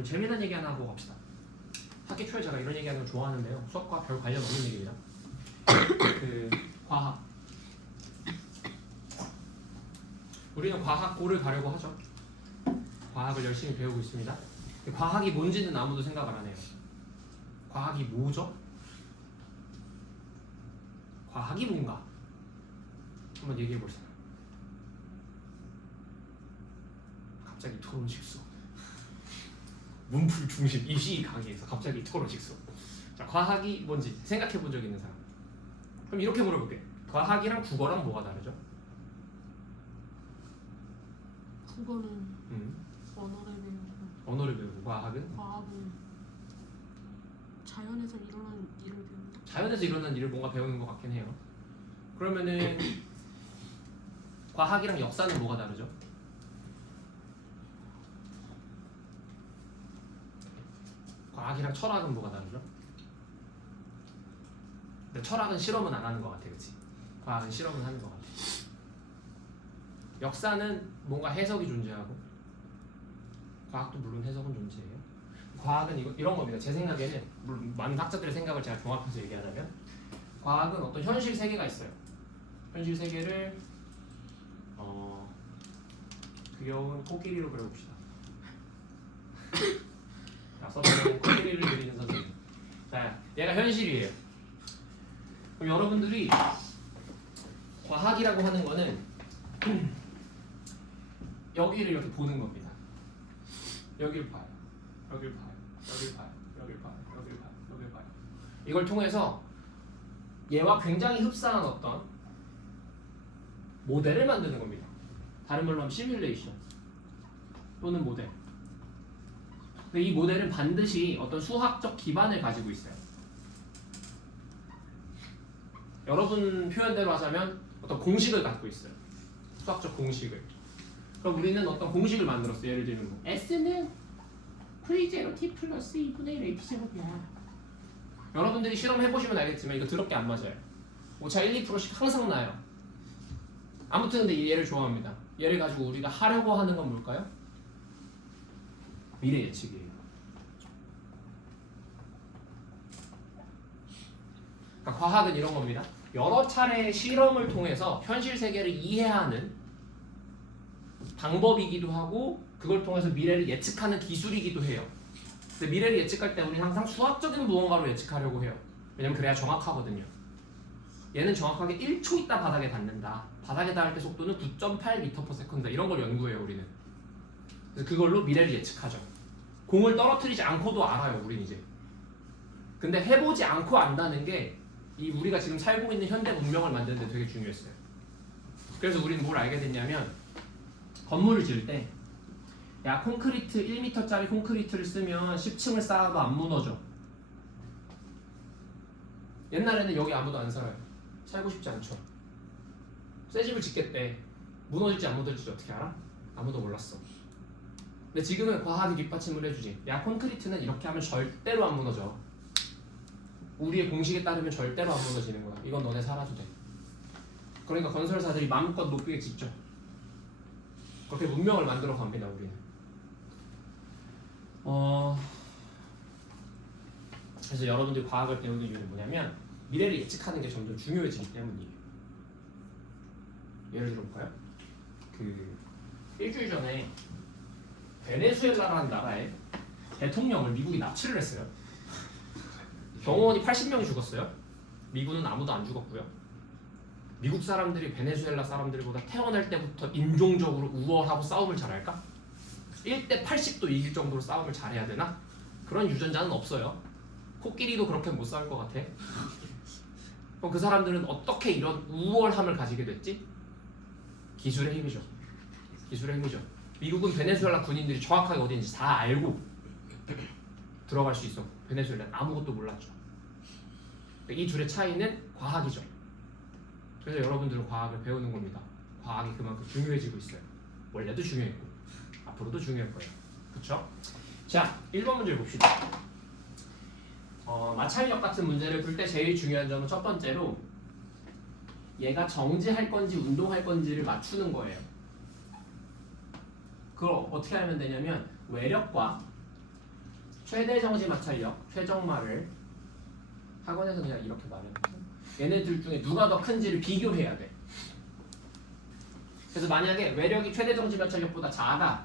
여러분 재미난 얘기 하나 하고 갑시다. 학기 초에 제가 이런 얘기하는 거 좋아하는데요. 수학과 별 관련 없는 얘기입니다. 그 과학. 우리는 과학고를 가려고 하죠. 과학을 열심히 배우고 있습니다. 과학이 뭔지는 아무도 생각을 안 해요. 과학이 뭐죠? 과학이 뭔가? 한번 얘기해 볼까요? 갑자기 토론 식수. 문풀 중심 입시 강의에서 갑자기 토론 식수. 자, 과학이 뭔지 생각해 본 적 있는 사람? 그럼 이렇게 물어볼게요. 과학이랑 국어랑 뭐가 다르죠? 국어는 언어를 배우고 언어를 배우고 과학은 자연에서 일어나는 일을 배운다. 자연에서 일어나는 일을 뭔가 배우는 것 같긴 해요. 그러면은 과학이랑 역사는 뭐가 다르죠? 과학이랑 철학은 뭐가 다르죠? 근데 철학은 실험은 안 하는 것 같아, 그렇지? 과학은 실험은 하는 것 같아. 역사는 뭔가 해석이 존재하고, 과학도 물론 해석은 존재해요. 과학은 이런 겁니다. 제 생각에는 물론 많은 학자들의 생각을 제가 종합해서 얘기하자면, 과학은 어떤 현실 세계가 있어요. 현실 세계를 귀여운 코끼리로 그려봅시다. 자, 서로 코끼리를 그리는 선생님. 자, 얘가 현실이에요. 그럼 여러분들이 과학이라고 하는 거는 여기를 이렇게 보는 겁니다. 여기를 봐요. 여기를 봐요. 여기를 봐요. 여기를 봐요. 여기를 봐요. 여기를 봐요. 이걸 통해서 얘와 굉장히 흡사한 어떤 모델을 만드는 겁니다. 다른 말로 하면 시뮬레이션 또는 모델. 근데 이 모델은 반드시 어떤 수학적 기반을 가지고 있어요. 여러분 표현대로 하자면 어떤 공식을 갖고 있어요. 수학적 공식을. 그럼 우리는 어떤 공식을 만들었어요. 예를 들면 뭐 S는 V0 T 플러스 2분의 1 AT제곱이야. 여러분들이 실험해보시면 알겠지만 이거 더럽게 안 맞아요. 오차 1, 2%씩 항상 나요. 아무튼 근데 얘를 좋아합니다. 얘를 가지고 우리가 하려고 하는 건 뭘까요? 미래 예측이에요. 그러니까 과학은 이런 겁니다. 여러 차례의 실험을 통해서 현실 세계를 이해하는 방법이기도 하고 그걸 통해서 미래를 예측하는 기술이기도 해요. 근데 미래를 예측할 때 우리는 항상 수학적인 무언가로 예측하려고 해요. 왜냐면 그래야 정확하거든요. 얘는 정확하게 1초 있다 바닥에 닿는다. 바닥에 닿을 때 속도는 9.8m/s 이런 걸 연구해요 우리는. 그래서 그걸로 미래를 예측하죠. 공을 떨어뜨리지 않고도 알아요 우린 이제. 근데 해보지 않고 안다는 게 이 우리가 지금 살고 있는 현대 문명을 만드는 데 되게 중요했어요. 그래서 우리는 뭘 알게 됐냐면 건물을 지을 때 야 콘크리트 1m짜리 콘크리트를 쓰면 10층을 쌓아도 안 무너져. 옛날에는 여기 아무도 안 살아요. 살고 싶지 않죠. 새 집을 짓겠대. 무너질지 안 무너질지 어떻게 알아? 아무도 몰랐어. 근데 지금은 과학이 뒷받침을 해주지. 야 콘크리트는 이렇게 하면 절대로 안 무너져. 우리의 공식에 따르면 절대로 안 무너지는 거야. 이건 너네 살아도 돼. 그러니까 건설사들이 마음껏 높게 짓죠. 그렇게 문명을 만들어 갑니다 우리는. 그래서 여러분들이 과학을 배우는 이유는 뭐냐면 미래를 예측하는 게 점점 중요해지기 때문이에요. 예를 들어볼까요? 일주일 전에 베네수엘라라는 나라의 대통령을 미국이 납치를 했어요. 경호원이 80명이 죽었어요. 미군은 아무도 안 죽었고요. 미국 사람들이 베네수엘라 사람들보다 태어날 때부터 인종적으로 우월하고 싸움을 잘할까? 1대 80도 이길 정도로 싸움을 잘해야 되나? 그런 유전자는 없어요. 코끼리도 그렇게 못 싸울 것 같아. 그럼 그 사람들은 어떻게 이런 우월함을 가지게 됐지? 기술의 힘이죠. 기술의 힘이죠. 미국은 베네수엘라 군인들이 정확하게 어디 있는지 다 알고 들어갈 수 있어. 베네수엘라는 아무것도 몰랐죠. 이 둘의 차이는 과학이죠. 그래서 여러분들은 과학을 배우는 겁니다. 과학이 그만큼 중요해지고 있어요. 원래도 중요했고 앞으로도 중요할 거예요. 그쵸? 자, 1번 문제를 봅시다. 마찰력 같은 문제를 풀 때 제일 중요한 점은 첫 번째로 얘가 정지할 건지 운동할 건지를 맞추는 거예요. 그걸 어떻게 하면 되냐면 외력과 최대 정지 마찰력, 최정마를 학원에서 그냥 이렇게 말해요. 얘네들 중에 누가 더 큰지를 비교해야 돼. 그래서 만약에 외력이 최대 정지 마찰력보다 작아,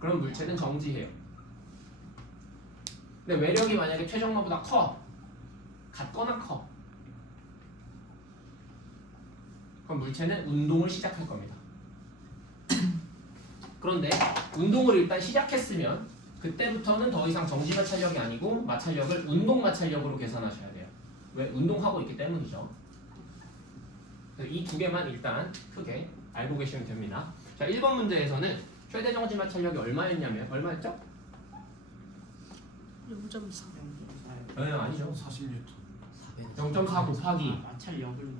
그럼 물체는 정지해요. 근데 외력이 만약에 최정마보다 커, 같거나 커, 그럼 물체는 운동을 시작할 겁니다. 그런데 운동을 일단 시작했으면 그때부터는 더 이상 정지 마찰력이 아니고 마찰력을 운동 마찰력으로 계산하셔야 돼요. 왜? 운동하고 있기 때문이죠. 이 두 개만 일단 크게 알고 계시면 됩니다. 자, 1번 문제에서는 최대 정지 마찰력이 얼마였냐면 얼마였죠? 0.4. 네, 아니죠. 40뉴턴. 0.4 곱하기 마찰력을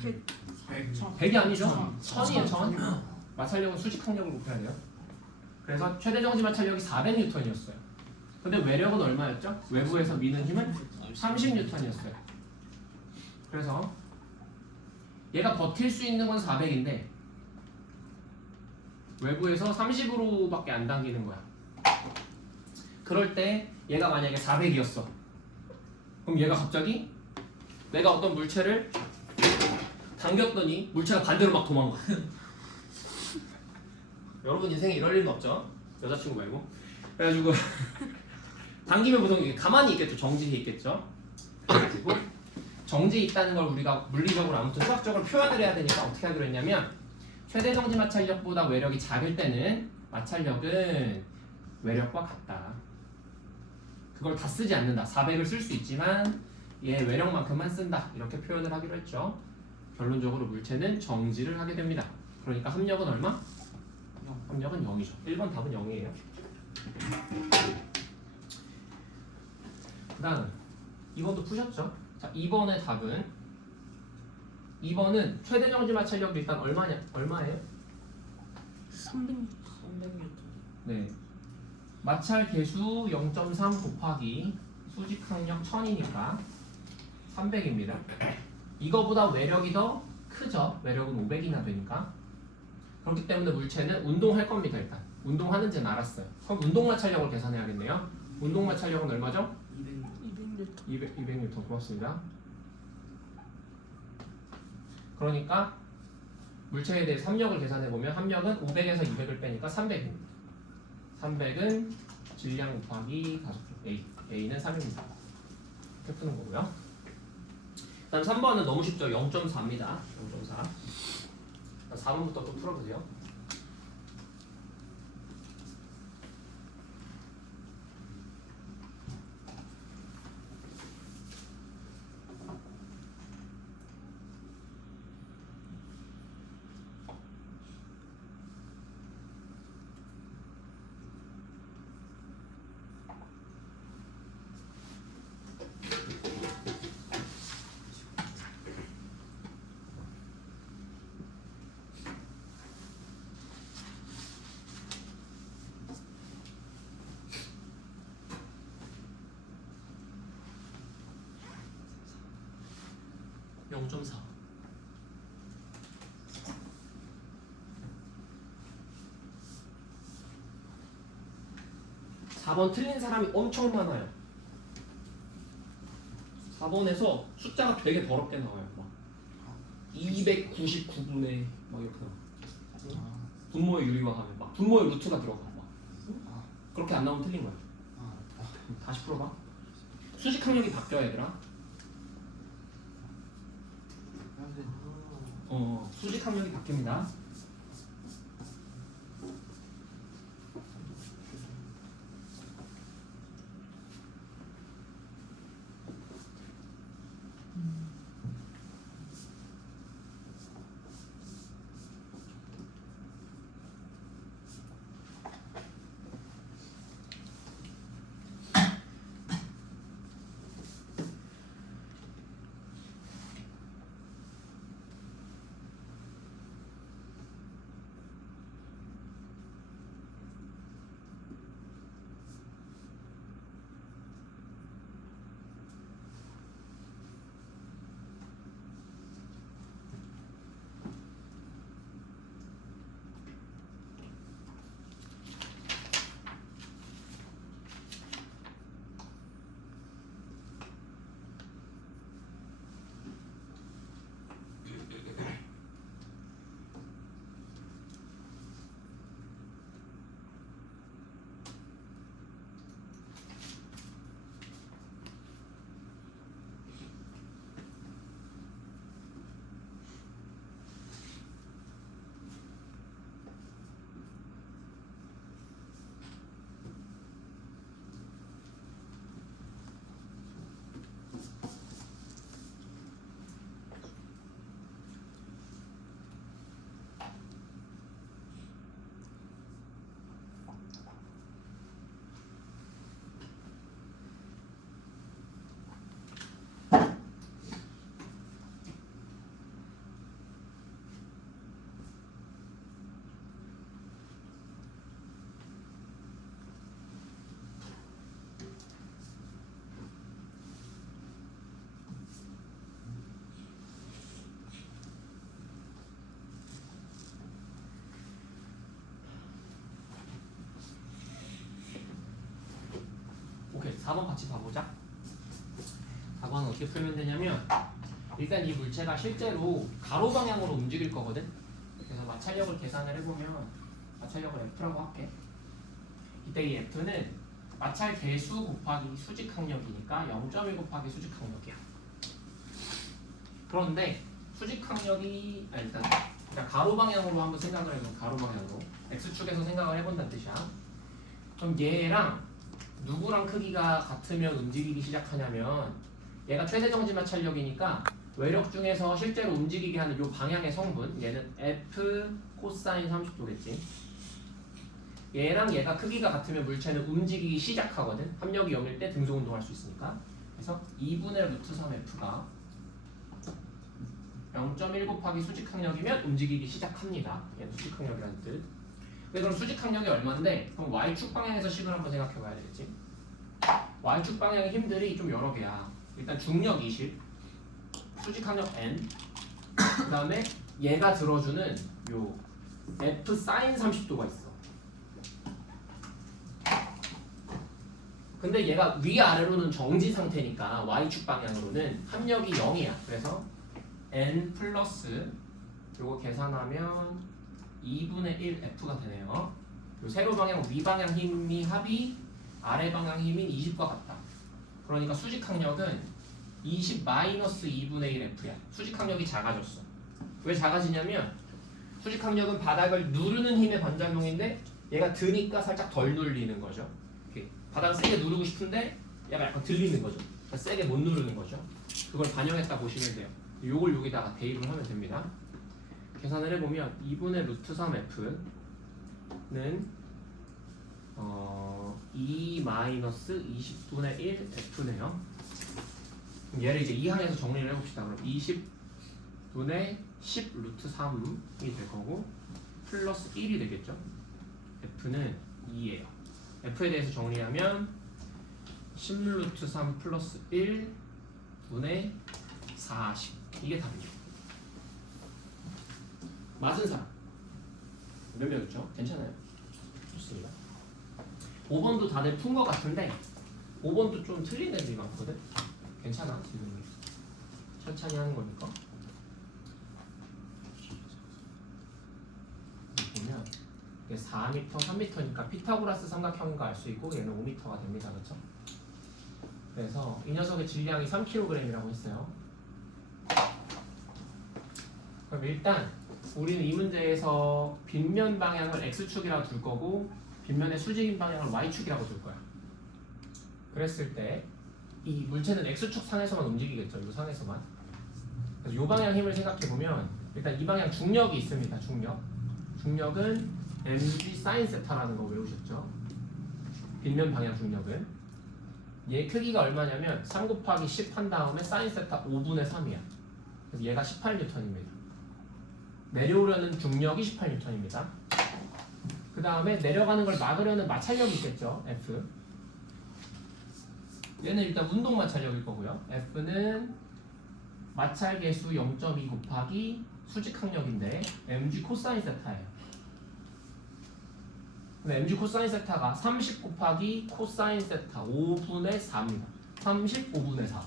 100. 100이 아니죠. 1000이에요. 1000. 마찰력은 수직 항력을 곱해야 돼요. 그래서 최대 정지 마찰력이 400뉴턴이었어요. 근데 외력은 얼마였죠? 외부에서 미는 힘은 30뉴턴이었어요. 그래서 얘가 버틸 수 있는 건 400인데 외부에서 30으로밖에 안 당기는 거야. 그럴 때 얘가 만약에 400이었어. 그럼 얘가 갑자기 내가 어떤 물체를 당겼더니 물체가 반대로 막 도망가. 여러분 인생에 이럴 일은 없죠? 여자친구 말고. 그래가지고 당기면 보통 이게 가만히 있겠죠. 정지해 있겠죠. 그래가지고 정지해 있다는 걸 우리가 물리적으로 아무튼 수학적으로 표현을 해야 되니까 어떻게 하기로 했냐면 최대 정지 마찰력보다 외력이 작을 때는 마찰력은 외력과 같다. 그걸 다 쓰지 않는다. 400을 쓸 수 있지만 얘 외력만큼만 쓴다. 이렇게 표현을 하기로 했죠. 결론적으로 물체는 정지를 하게 됩니다. 그러니까 합력은 얼마? 합력은 0이죠. 1번 답은 0이에요. 그 다음 2번도 푸셨죠? 자, 2번의 답은 2번은 최대 정지 마찰력 일단 얼마예요? 300. 300뉴턴. 네. 마찰 개수 0.3 곱하기 수직 항력 1000이니까 300입니다. 이거보다 외력이 더 크죠? 외력은 500이나 되니까. 그렇기 때문에 물체는 운동할 겁니다. 일단 운동하는지는 알았어요. 그럼 운동 마찰력을 계산해야겠네요. 운동 마찰력은 얼마죠? 200. 200N. 고맙습니다. 그러니까 물체에 대해 합력을 계산해보면 합력은 500에서 200을 빼니까 300입니다. 300은 질량 곱하기 가속도 A, A는 3입니다. 이렇게 푸는 거고요. 다음 3번은 너무 쉽죠. 0.4입니다. 0.4. 4번부터 또 풀어보세요. (0.4) 4번 틀린 사람이 엄청 많아요. 4번에서 숫자가 되게 더럽게 나와요. 막 299분의 막 이렇게 나와. 분모의 유리화하면 막 분모의 루트가 들어가. 막 그렇게 안 나오면 틀린 거야. 다시 풀어봐. 수직 항력이 바뀌어야 얘들아. 수직 항력이 바뀝니다. 4번 같이 봐보자. 4번은 어떻게 풀면 되냐면 일단 이 물체가 실제로 가로 방향으로 움직일 거거든. 그래서 마찰력을 계산을 해보면 마찰력을 F라고 할게. 이때 이 F는 마찰 개수 곱하기 수직 항력이니까 0.1 곱하기 수직 항력이야. 그런데 수직 항력이 일단 가로 방향으로 한번 생각을 해보면 가로 방향으로 X축에서 생각을 해본다는 뜻이야. 그럼 얘랑 누구랑 크기가 같으면 움직이기 시작하냐면 얘가 최대 정지 마찰력이니까 외력 중에서 실제로 움직이게 하는 이 방향의 성분 얘는 F 코사인 30도겠지. 얘랑 얘가 크기가 같으면 물체는 움직이기 시작하거든. 합력이 0일 때 등속 운동할 수 있으니까. 그래서 2분의 루트 3F가 0.1 곱하기 수직 항력이면 움직이기 시작합니다. 얘는 수직 항력이라는 뜻. 그럼 수직 항력이 얼마인데? 그럼 Y축 방향에서 식을 한번 생각해 봐야 되겠지. Y축 방향의 힘들이 좀 여러 개야. 일단 중력 20, 수직 항력 N, 그 다음에 얘가 들어주는 요 F 사인 30도가 있어. 근데 얘가 위아래로는 정지 상태니까 Y축 방향으로는 합력이 0이야. 그래서 N 플러스 요거 계산하면 2분의 1 F가 되네요. 요 세로 방향 위 방향 힘이 합이 아래 방향 힘인 20과 같다. 그러니까 수직 항력은 20 마이너스 2분의 1 F야. 수직 항력이 작아졌어. 왜 작아지냐면 수직 항력은 바닥을 누르는 힘의 반작용인데 얘가 드니까 살짝 덜 눌리는 거죠. 이렇게 바닥을 세게 누르고 싶은데 얘가 약간 들리는 거죠. 그러니까 세게 못 누르는 거죠. 그걸 반영했다 보시면 돼요. 요걸 여기다가 대입을 하면 됩니다. 계산을 해보면 2분의 루트 3F는 2 마이너스 20분의 1 F네요. 얘를 이제 2항에서 정리를 해봅시다. 그럼 20분의 10 루트 3이 될 거고 플러스 1이 되겠죠. F는 2예요. F에 대해서 정리하면 10 루트 3 플러스 1 분의 40 이게 답이에요. 맞은 사람 몇 명이죠? 괜찮아요? 좋습니다. 5번도 다들 푼 것 같은데 5번도 좀 틀린 애들이 많거든? 괜찮아 지금 천천히 하는 거니까. 보면 이게 4m, 3m니까 피타고라스 삼각형인 알 수 있고 얘는 5m가 됩니다. 그렇죠? 그래서 이 녀석의 질량이 3kg이라고 했어요. 그럼 일단 우리는 이 문제에서 빗면 방향을 X축이라고 둘 거고 빗면의 수직인 방향을 Y축이라고 둘 거야. 그랬을 때 이 물체는 X축 상에서만 움직이겠죠. 이 상에서만. 그래서 이 방향 힘을 생각해보면 일단 이 방향 중력이 있습니다. 중력은 mg 사인 세타라는 거 외우셨죠? 빗면 방향 중력은 얘 크기가 얼마냐면 3 곱하기 10 한 다음에 사인 세타 5분의 3이야. 그래서 얘가 18N입니다. 내려오려는 중력이 18N입니다. 그 다음에 내려가는 걸 막으려는 마찰력이 있겠죠. F. 얘는 일단 운동 마찰력일 거고요. F는 마찰 개수 0.2 곱하기 수직 항력인데 mg 코사인 세타예요. mg 코사인 세타가 30 곱하기 코사인 세타 5분의 4입니다. 30 5분의 4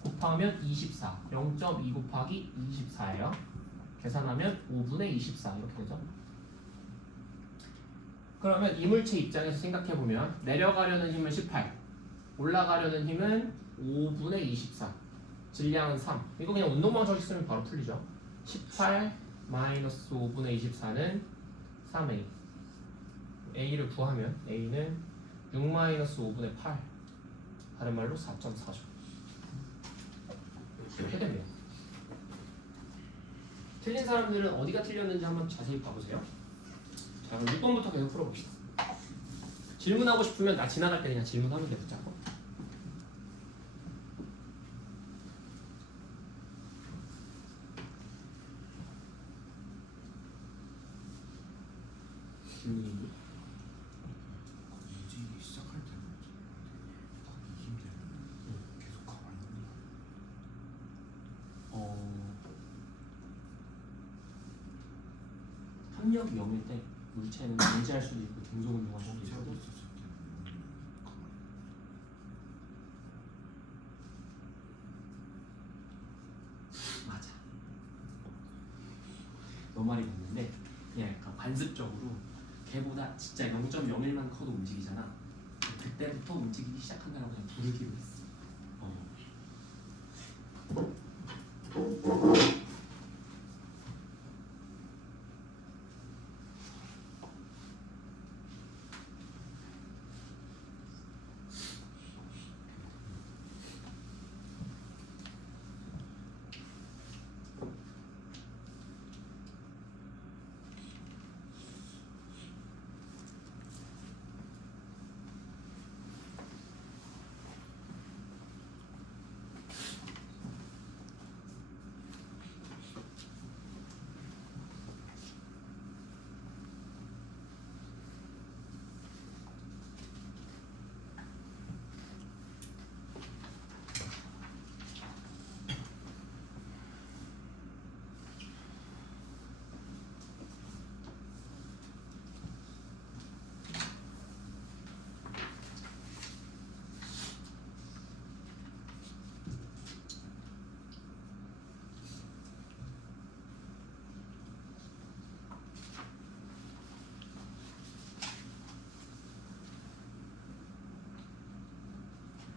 곱하면 24 0.2 곱하기 24예요. 계산하면 5분의 24 이렇게 되죠. 그러면 이물체 입장에서 생각해보면 내려가려는 힘은 18 올라가려는 힘은 5분의 24 질량은 3 이거 그냥 운동방정식 쓰면 바로 풀리죠. 18 마이너스 5분의 24는 3A A를 구하면 A는 6 마이너스 5분의 8 다른 말로 4.4죠. 이렇게 됩니다. 틀린 사람들은 어디가 틀렸는지 한번 자세히 봐보세요. 자 그럼 6번부터 계속 풀어봅시다. 질문하고 싶으면 나 지나갈 때 그냥 질문하면 돼. 붙잡고. 이진이 시작할 때는 딱 이긴 되면 계속 가만히 있는 합력이 0일 때 물체는 존재할 수도 있고 등속 운동할 수도 거야. 있고 세워도 있었을 때는 가만히 너 말이 맞는데 그냥 약간 관습적으로 걔보다 진짜 0.01만 커도 움직이잖아. 그때부터 움직이기 시작한다고 그냥 부르기로 했어.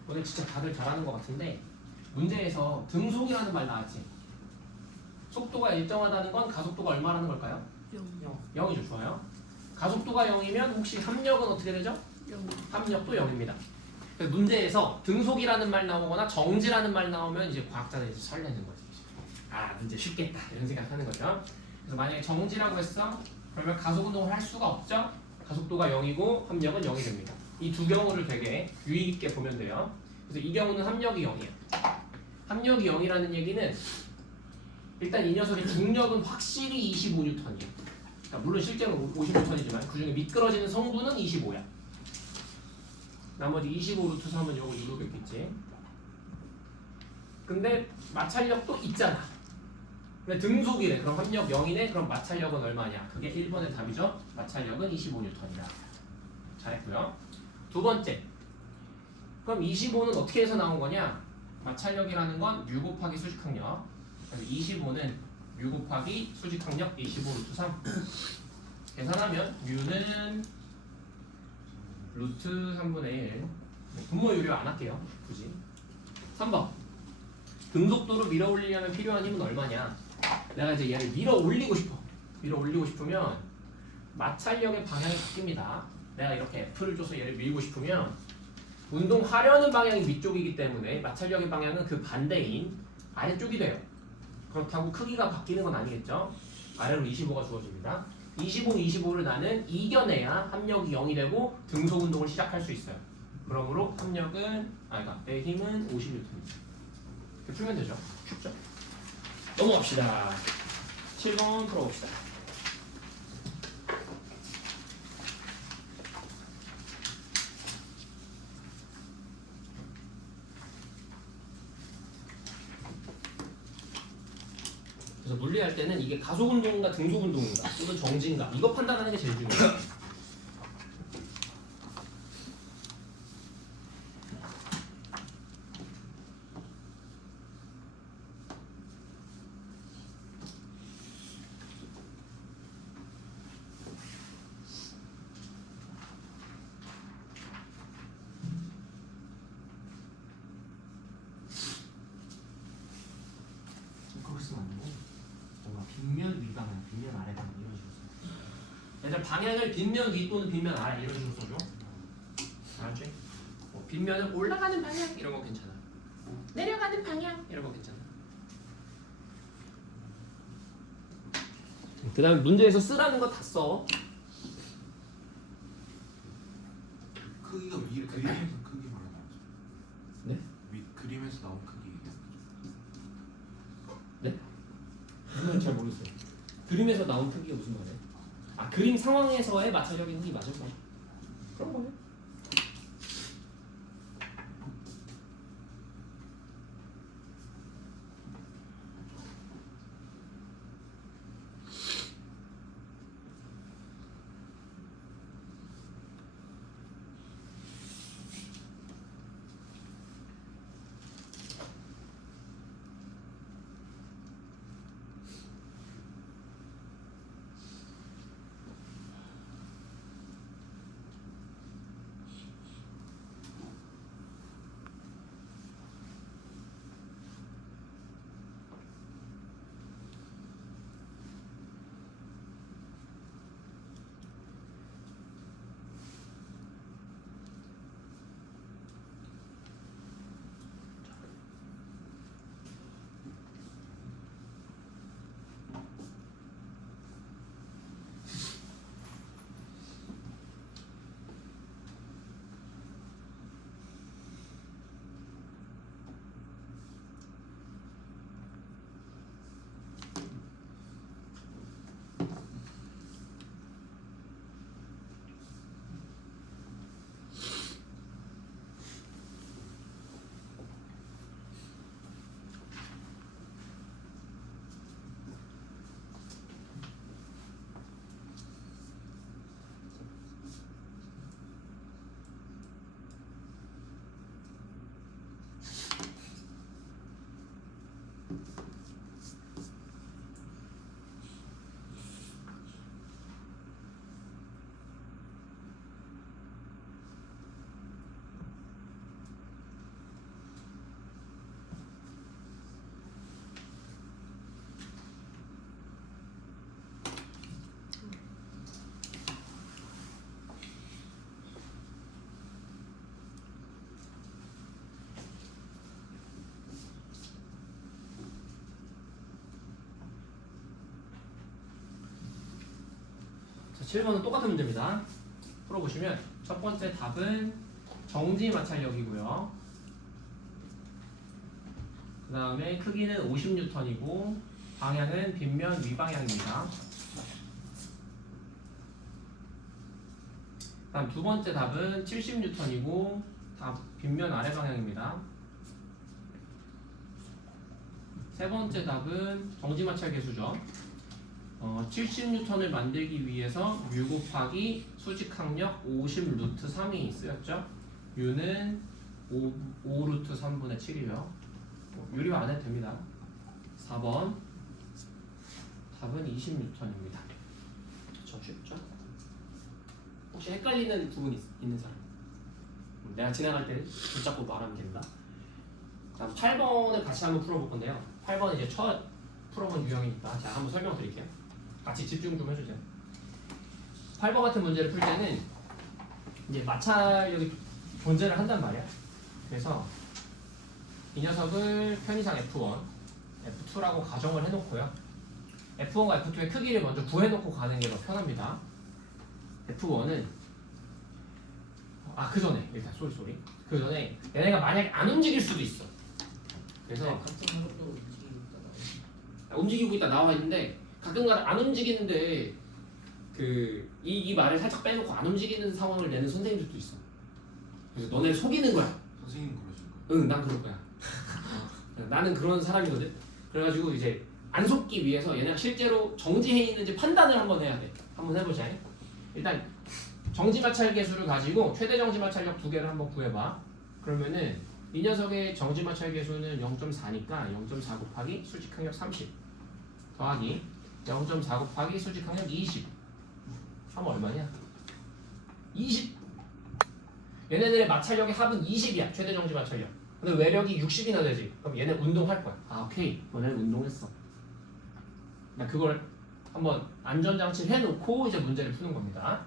오늘 진짜 다들 잘하는 것 같은데 문제에서 등속이라는 말 나왔지. 속도가 일정하다는 건 가속도가 얼마라는 걸까요? 0. 0이죠. 좋아요. 가속도가 0이면 혹시 합력은 어떻게 되죠? 0. 합력도 0입니다. 그래서 문제에서 등속이라는 말 나오거나 정지라는 말 나오면 이제 과학자들이 이제 설레는 거지. 아, 문제 쉽겠다 이런 생각하는 거죠. 그래서 만약에 정지라고 했어, 그러면 가속 운동을 할 수가 없죠. 가속도가 0이고 합력은 0이 됩니다. 이 두 경우를 되게 유의 깊게 보면 돼요. 그래서 이 경우는 합력이 0이야. 합력이 0이라는 얘기는 일단 이 녀석의 중력은 확실히 25N이야. 그러니까 물론 실제로 55N이지만 그 중에 미끄러지는 성분은 25야. 나머지 25 루트 3은 요거 이루겠겠지. 근데 마찰력도 있잖아. 근데 등속이래. 그럼 합력 0이네. 그럼 마찰력은 얼마냐? 그게 1번의 답이죠. 마찰력은 25N이다. 잘했고요. 두 번째. 그럼 25는 어떻게 해서 나온 거냐? 마찰력이라는 건 μ 곱하기 수직항력. 그래서 25는 μ 곱하기 수직항력 25 루트 3. 계산하면 μ는 루트 3분의 1. 분모 유료 안 할게요. 굳이. 3번. 등속도를 밀어 올리려면 필요한 힘은 얼마냐? 내가 이제 얘를 밀어 올리고 싶어. 밀어 올리고 싶으면 마찰력의 방향이 바뀝니다. 내가 이렇게 F를 줘서 얘를 밀고 싶으면 운동하려는 방향이 위쪽이기 때문에 마찰력의 방향은 그 반대인 아래쪽이 돼요. 그렇다고 크기가 바뀌는 건 아니겠죠? 아래로 25가 주어집니다. 25, 25를 나는 이겨내야 합력이 0이 되고 등속 운동을 시작할 수 있어요. 그러므로 합력은, 그러니까 내 힘은 50N입니다. 이렇게 풀면 되죠? 쉽죠? 넘어갑시다. 7번 풀어봅시다. 그래서 물리할 때는 이게 가속 운동인가 등속 운동인가 또는 정지인가 이거 판단하는 게 제일 중요해요. 그걸 쓰면 안 되고 뭔가 빗면 위 방향, 빗면 아래 방향 이런 식으로 써. 얘들 방향을 빗면 위 또는 빗면 아래 이런 식으로 써줘. 알았지? 뭐 빗면은 올라가는 방향 이런 거 괜찮아. 내려가는 방향 이런 거 괜찮아. 그 다음에 문제에서 쓰라는 거 다 써. 크기가 위 그림에서 크기 말하는 거죠. 네? 위 그림에서 나온 크기. 그건 잘 모르겠어요. 그림에서 나온 크기가 무슨 말이에요? 아, 그림 상황에서의 마찰력인 크기 맞은 거. 그런 거예요. 7번은 똑같은 문제입니다. 풀어보시면 첫 번째 답은 정지 마찰력이고요. 그 다음에 크기는 50N이고 방향은 빗면 위방향입니다. 다음 두 번째 답은 70N이고 빗면 아래 방향입니다. 세 번째 답은 정지 마찰 계수죠. 70N을 만들기 위해서 U 곱하기 수직항력 50 루트 3이 쓰였죠. U는 5 루트 3분의 7이고요. 유리화 안 해도 됩니다. 4번 답은 20N입니다. 저 쉽죠? 혹시 헷갈리는 부분 있는 사람? 내가 지나갈 때 붙잡고 말하면 됩니다. 다음 8번을 같이 한번 풀어볼 건데요. 8번은 이제 첫 풀어본 유형이니까 제가 한번 설명드릴게요. 같이 집중 좀 해주세요. 8번 같은 문제를 풀 때는 이제 마찰력이 존재를 한단 말이야. 그래서 이 녀석을 편의상 F1, F2라고 가정을 해놓고요. F1과 F2의 크기를 먼저 구해놓고 가는 게 더 편합니다. F1은 그 전에 일단 쏘리 그 전에 얘네가 만약에 안 움직일 수도 있어. 그래서 같은 하루도 움직이고 있다 나와 있는데 가끔가다 안 움직이는데 이 말을 살짝 빼놓고 안 움직이는 상황을 내는 선생님들도 있어. 그래서 너네를 속이는 거야. 선생님 그러실 거예요. 응, 난 그럴 거야. 나는 그런 사람이거든. 그래가지고 이제 안 속기 위해서 얘네가 실제로 정지해 있는지 판단을 한번 해야 돼. 한번 해보자. 일단 정지 마찰 계수를 가지고 최대 정지 마찰력 두 개를 한번 구해봐. 그러면은 이 녀석의 정지 마찰 계수는 0.4니까 0.4 곱하기 수직항력 30 더하기 0.4 곱하기 수직항력 20 하면 얼마냐? 20. 얘네들의 마찰력의 합은 20이야. 최대 정지 마찰력. 근데 외력이 60이나 되지. 그럼 얘네 운동할 거야. 오케이. 너네는 운동했어. 나 그걸 한번 안전장치를 해놓고 이제 문제를 푸는 겁니다.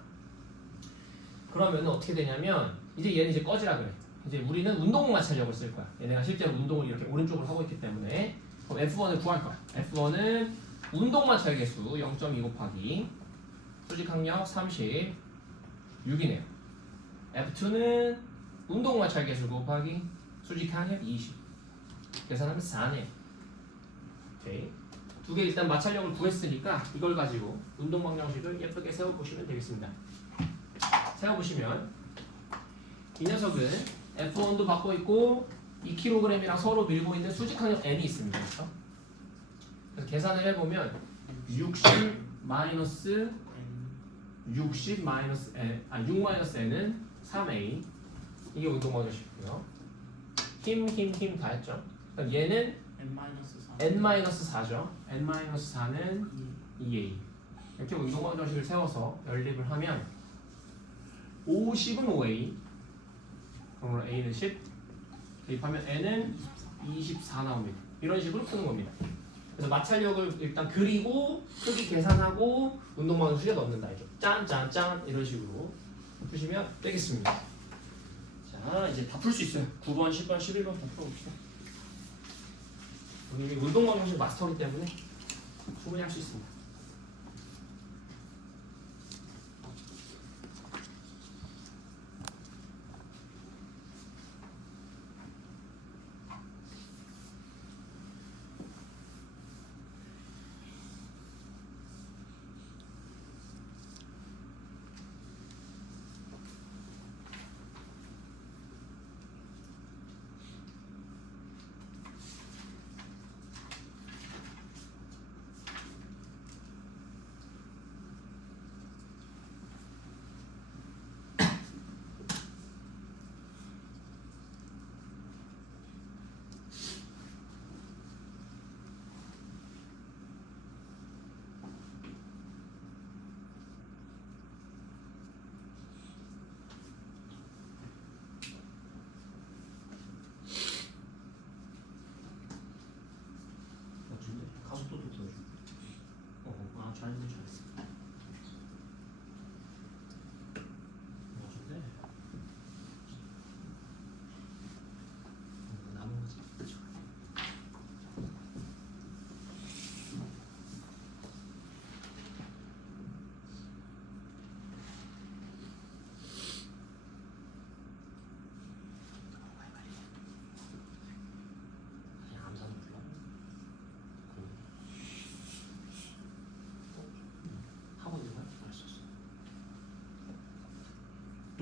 그러면 어떻게 되냐면 이제 얘는 이제 꺼지라 그래. 이제 우리는 운동 마찰력을 쓸 거야. 얘네가 실제로 운동을 이렇게 오른쪽으로 하고 있기 때문에 그럼 F1을 구할 거야. F1은 운동 마찰 계수 0.2 곱하기 수직항력 30 6이네요. F2는 운동 마찰 계수 곱하기 수직항력 20 계산하면 4네요. 오케이. 두 개 일단 마찰력을 구했으니까 이걸 가지고 운동 방정식을 예쁘게 세워보시면 되겠습니다. 세워보시면 이 녀석은 F1도 받고 있고 2kg이랑 서로 밀고 있는 수직항력 N이 있습니다. 그렇죠? 그래서 계산을 해보면 60 마이너스 6 마이너스 N은 3A 이게 운동 방정식이고요. 힘 다 했죠. 그럼 얘는 N-4죠. N-4는 2A 이렇게 운동 방정식을 세워서 연립을 하면 50은 5A 그러면 A는 10 대입하면 N은 24 나옵니다. 이런 식으로 푸는 겁니다. 그래서 마찰력을 일단 그리고 크기 계산하고 운동 방정식에 넣는다. 이렇게 짠 이런 식으로 푸시면 되겠습니다. 자 이제 다 풀 수 있어요. 9번, 10번, 11번 다 풀어봅시다. 우리 운동 방정식 마스터기 때문에 충분히 할 수 있습니다.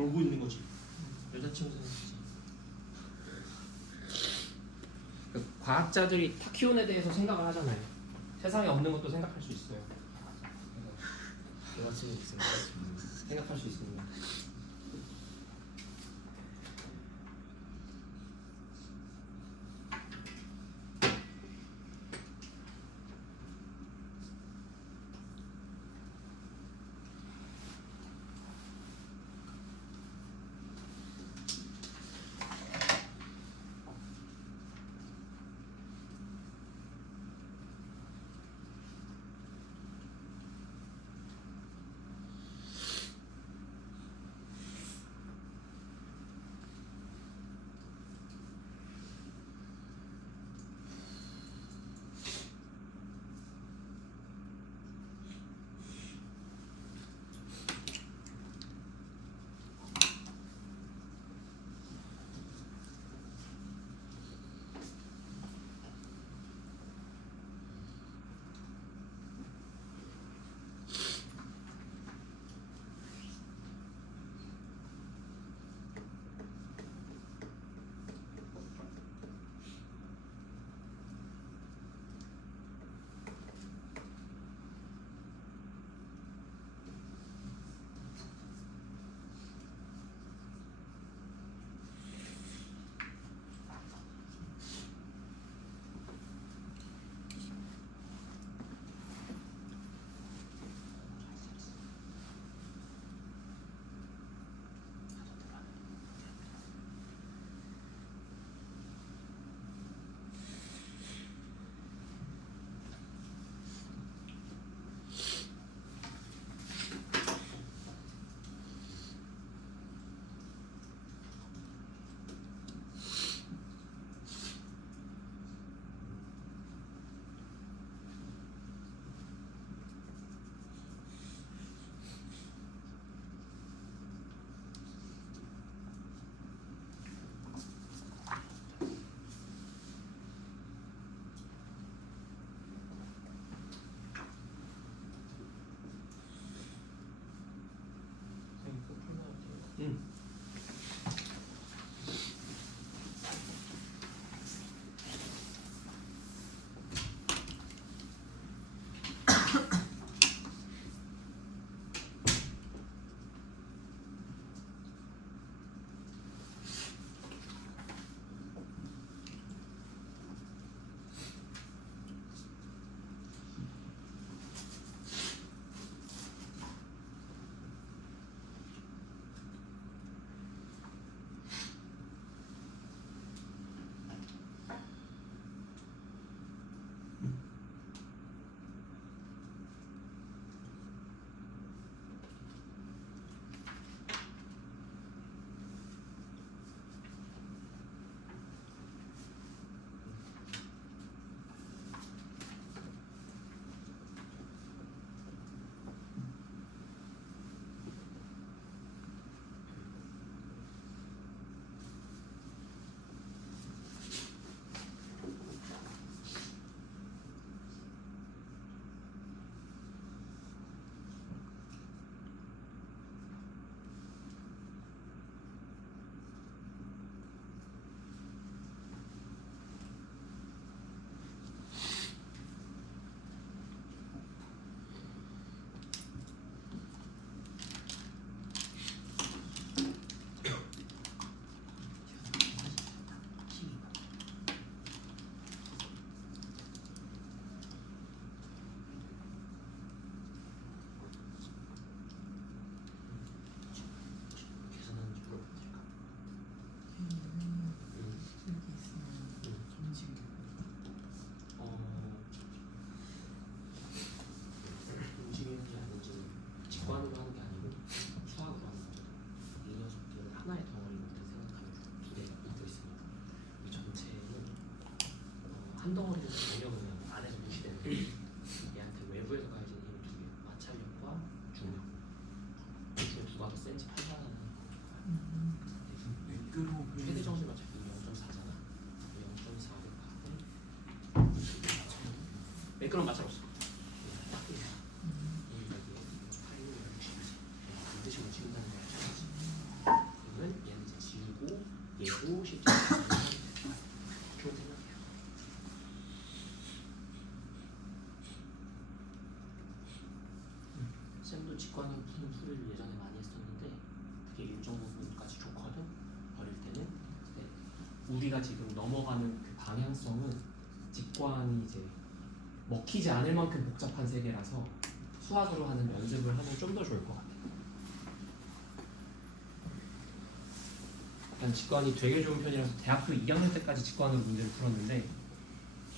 놀고 있는 거지. 여자친구 생기지. 과학자들이 타키온에 대해서 생각을 하잖아요. 세상에 없는 것도 생각할 수 있어요. 여자친구 있으면 생각할 수 있습니다. 한 덩어리는 전혀 그냥 안에서 무시되는데 얘한테 외부에서 가해지는 힘이 두 개, 마찰력과 중력. 그 중에 누가 더 센지 판단하는 매끄러워 최대 정신 마찰력이 0.4잖아. 0.4를 매끄러운 마찰 없어. 반드시 움직인다는 거야. 있지 않나 좋은 생각이에요. 쌤도 직관으로 푸는 풀이를 예전에 많이 했었는데 그게 일정 부분까지 좋거든. 어릴 때는. 근데 우리가 지금 넘어가는 그 방향성은 직관이 이제 먹히지 않을 만큼 복잡한 세계라서 수학으로 하는 연습을 하면 좀 더 좋을 것 같아요. 난 직관이 되게 좋은 편이라서 대학교 2학년 때까지 직관으로 문제를 풀었는데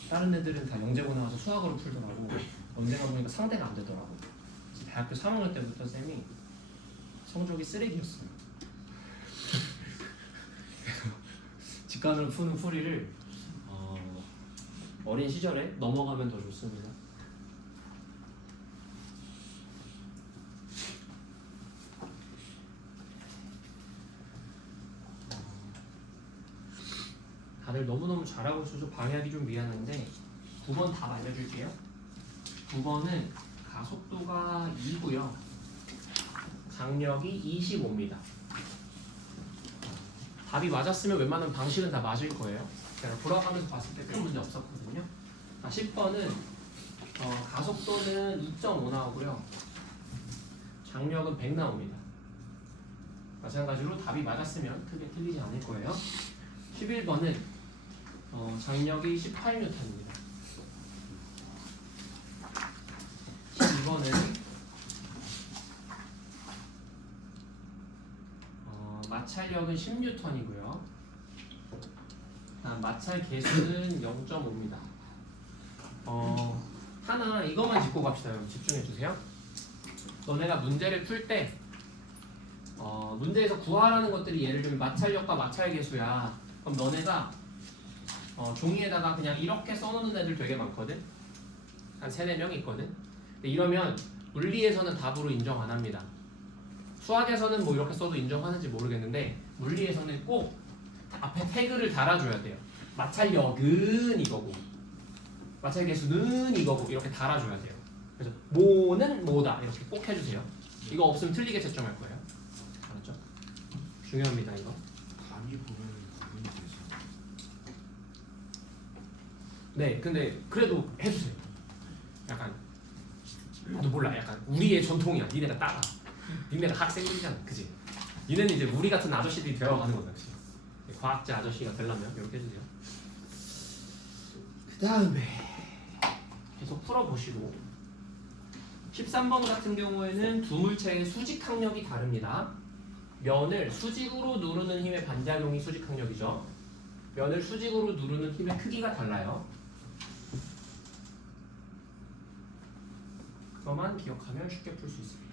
다른 애들은 다 영재고 나와서 수학으로 풀더라고. 언젠가 보니까 상대가 안 되더라고. 그래서 대학교 3학년 때부터 쌤이 성적이 쓰레기였어요. 그래서 직관으로 푸는 풀이를 어린 시절에 넘어가면 더 좋습니다. 다들 너무너무 잘하고 있어서 방해하기 좀 미안한데 9번 답 알려줄게요. 9번은 가속도가 2고요. 장력이 25입니다. 답이 맞았으면 웬만한 방식은 다 맞을 거예요. 제가 돌아가면서 봤을 때 큰 문제 없었거든요. 10번은 가속도는 2.5 나오고요. 장력은 100 나옵니다. 마찬가지로 답이 맞았으면 크게 틀리지 않을 거예요. 11번은 장력이 18N입니다. 12번은 마찰력은 10N이고요. 마찰 개수는 0.5입니다. 하나 이것만 짚고 갑시다. 여러분 집중해 주세요. 너네가 문제를 풀 때 문제에서 구하라는 것들이 예를 들면 마찰력과 마찰 개수야. 그럼 너네가 종이에다가 그냥 이렇게 써놓는 애들 되게 많거든. 한 3-4명 있거든. 근데 이러면 물리에서는 답으로 인정 안 합니다. 수학에서는 뭐 이렇게 써도 인정하는지 모르겠는데 물리에서는 꼭 앞에 태그를 달아줘야 돼요. 마찰력은 이거고 마찰 개수는 이거고 이렇게 달아줘야 돼요. 그래서 뭐는 뭐다 이렇게 꼭 해주세요. 이거 없으면 틀리게 채점할 거예요. 알았죠? 중요합니다 이거. 감이 보면 구분이 되죠. 네, 근데 그래도 해주세요. 약간 나도 몰라. 약간 우리의 전통이야. 니네가 따라. 니네가 학생들이잖아, 그지? 니네는 이제 우리 같은 아저씨들이 되어가는 거다, 그지? 과학자 아저씨가 되려면 이렇게 해주세요. 그 다음에 계속 풀어보시고 13번 같은 경우에는 두 물체의 수직 항력이 다릅니다. 면을 수직으로 누르는 힘의 반작용이 수직 항력이죠. 면을 수직으로 누르는 힘의 크기가 달라요. 그것만 기억하면 쉽게 풀 수 있습니다.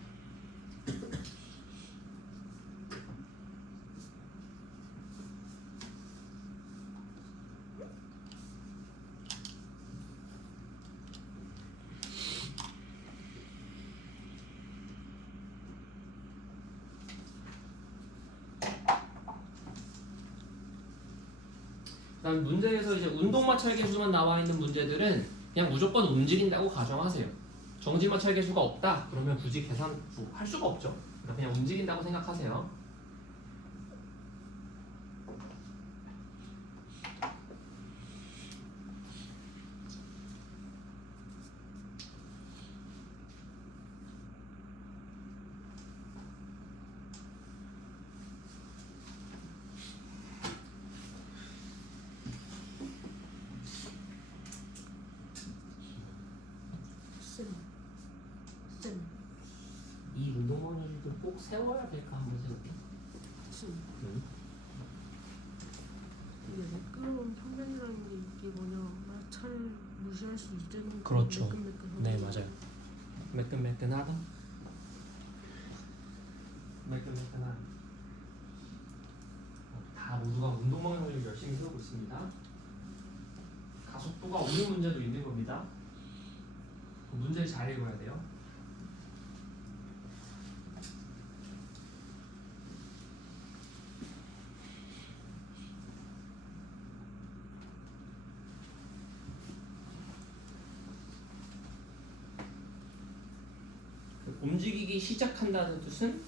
그다음 문제에서 이제 운동마찰 개수만 나와 있는 문제들은 그냥 무조건 움직인다고 가정하세요. 정지마찰 개수가 없다 그러면 굳이 계산 할 수가 없죠. 그냥 움직인다고 생각하세요. 이 운동머리를 꼭 세워야 될까 한번 생각해. 이게 매끄러운 평면이라는 게 이게 뭐냐 마찰 무시할 수 있다는 그렇죠. 매끈매끈하고. 네 맞아요. 매끈매끈하다. 매끈매끈한. 다 모두가 운동머리를 열심히 세우고 있습니다. 가속도가 없는 문제도 있는 겁니다. 문제를 잘 읽어야 돼요. 움직이기 시작한다는 뜻은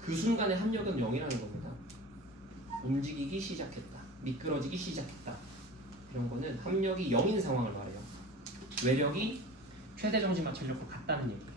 그 순간의 합력은 0이라는 겁니다. 움직이기 시작했다, 미끄러지기 시작했다, 이런 거는 합력이 0인 상황을 말해요. 외력이 최대 정신 마찰력과 같다는 얘기예요.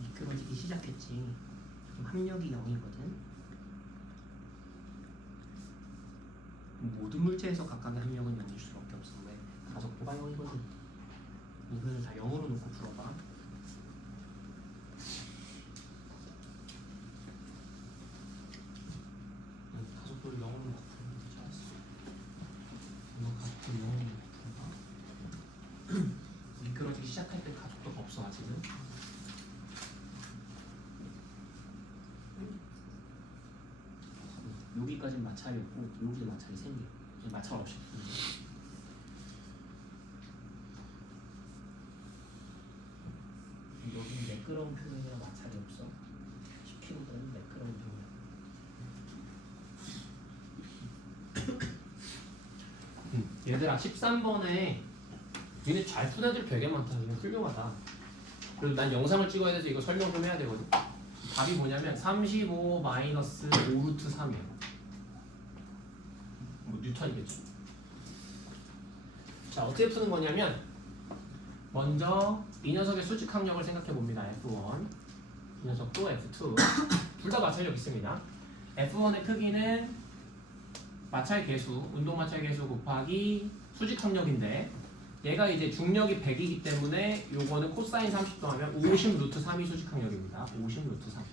미끄러지기 시작했지. 그럼 합력이 0이거든. 모든 물체에서 각각의 합력은 0일 수밖에 없어. 왜? 가속도가 0이거든. 이거는 다 0으로 놓고 풀어봐. 가속도를 0으로 놓고 풀면 되지 않았어. 가속도를 0으로 놓고 풀어봐. 미끄러지기 시작할 때 가속도가 없어 아직은. 여기까지 마찰이 있고 여기도 마찰이 생겨. 마찰 없이. 여기 매끄러운 표현이랑 마찰이 없어. 10kg보다는 매끄러운 표현. 얘들아 13번에 니네 잘 푼 애들 되게 많다. 이거 훌륭하다. 그리고 난 영상을 찍어야 돼서 이거 설명 좀 해야 되거든. 답이 뭐냐면 35 마이너스 5 루트 3이야. 뭐 뉴턴이겠죠. 자, 어떻게 푸는 거냐면 먼저 이 녀석의 수직 항력을 생각해 봅니다. F1, 이 녀석도 F2, 둘 다 마찰력 있습니다. F1의 크기는 마찰 계수, 운동 마찰 계수 곱하기 수직 항력인데 얘가 이제 중력이 100이기 때문에 요거는 코사인 30도 하면 50 루트 3이 수직 항력입니다. 50 루트 3.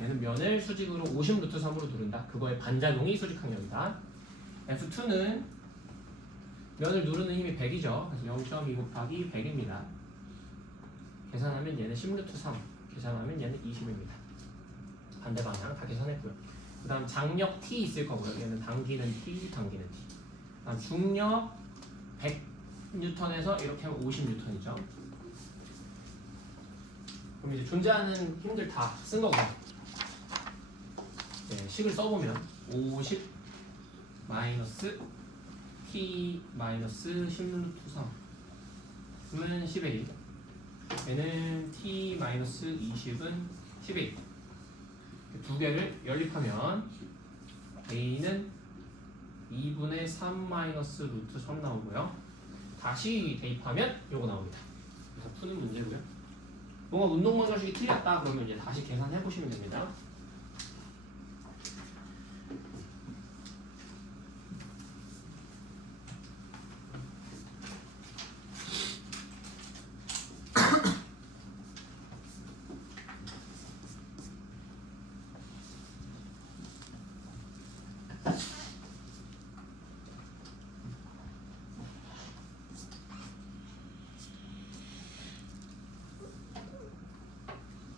얘는 면을 수직으로 50 루트 3으로 누른다. 그거의 반작용이 수직 항력이다. F2는 면을 누르는 힘이 100이죠. 그래서 0.2 곱하기 100입니다. 계산하면 얘는 10 루트 3. 계산하면 얘는 20입니다. 반대 방향 다 계산했고요. 그 다음 장력 T 있을 거고요. 얘는 당기는 T, 당기는 T. 그 다음 중력 100N에서 이렇게 하면 50N이죠. 그럼 이제 존재하는 힘들 다 쓴 거고. 네, 식을 써보면 50 마이너스 T 마이너스 10 루트 3은 10A. 얘는 T 마이너스 20은 10A. 두 개를 연립하면 A는 2분의 3 마이너스 루트 3 나오고요. 다시 대입하면 요거 나옵니다. 그래서 푸는 문제고요. 뭔가 운동 방정식이 틀렸다 그러면 이제 다시 계산해 보시면 됩니다.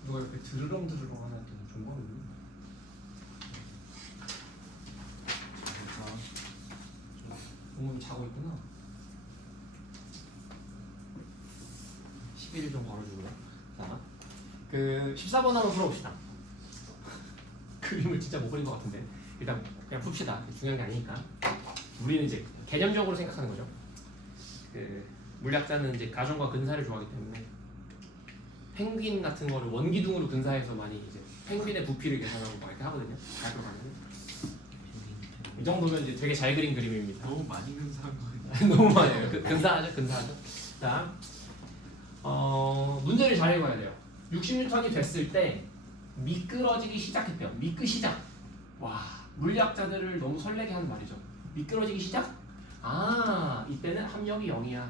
누가 옆에 드르렁 하나 했더니 종범이 종범이 자고 있구나. 11일 좀 걸어주고요. 자, 그 14번 한번 풀어봅시다. 그림을 진짜 못 그린 것 같은데 일단 그냥 풉시다. 중요한 게 아니니까. 우리는 이제 개념적으로 생각하는 거죠. 그 물리학자는 이제 가정과 근사를 좋아하기 때문에 펭귄 같은 거를 원기둥으로 근사해서 많이 이제 펭귄의 부피를 계산하고 막 이렇게 하거든요. 가끔 가면 이 정도면 이제 되게 잘 그린 그림입니다. 너무 많이 근사한 거 아니야? 너무 많이 해요. 근사하죠, 근사하죠. 자, 문제를 잘 읽어야 돼요. 60N이 됐을 때 미끄러지기 시작했대요. 미끄 시작. 와, 물리학자들을 너무 설레게 하는 말이죠. 미끄러지기 시작? 이때는 합력이 0이야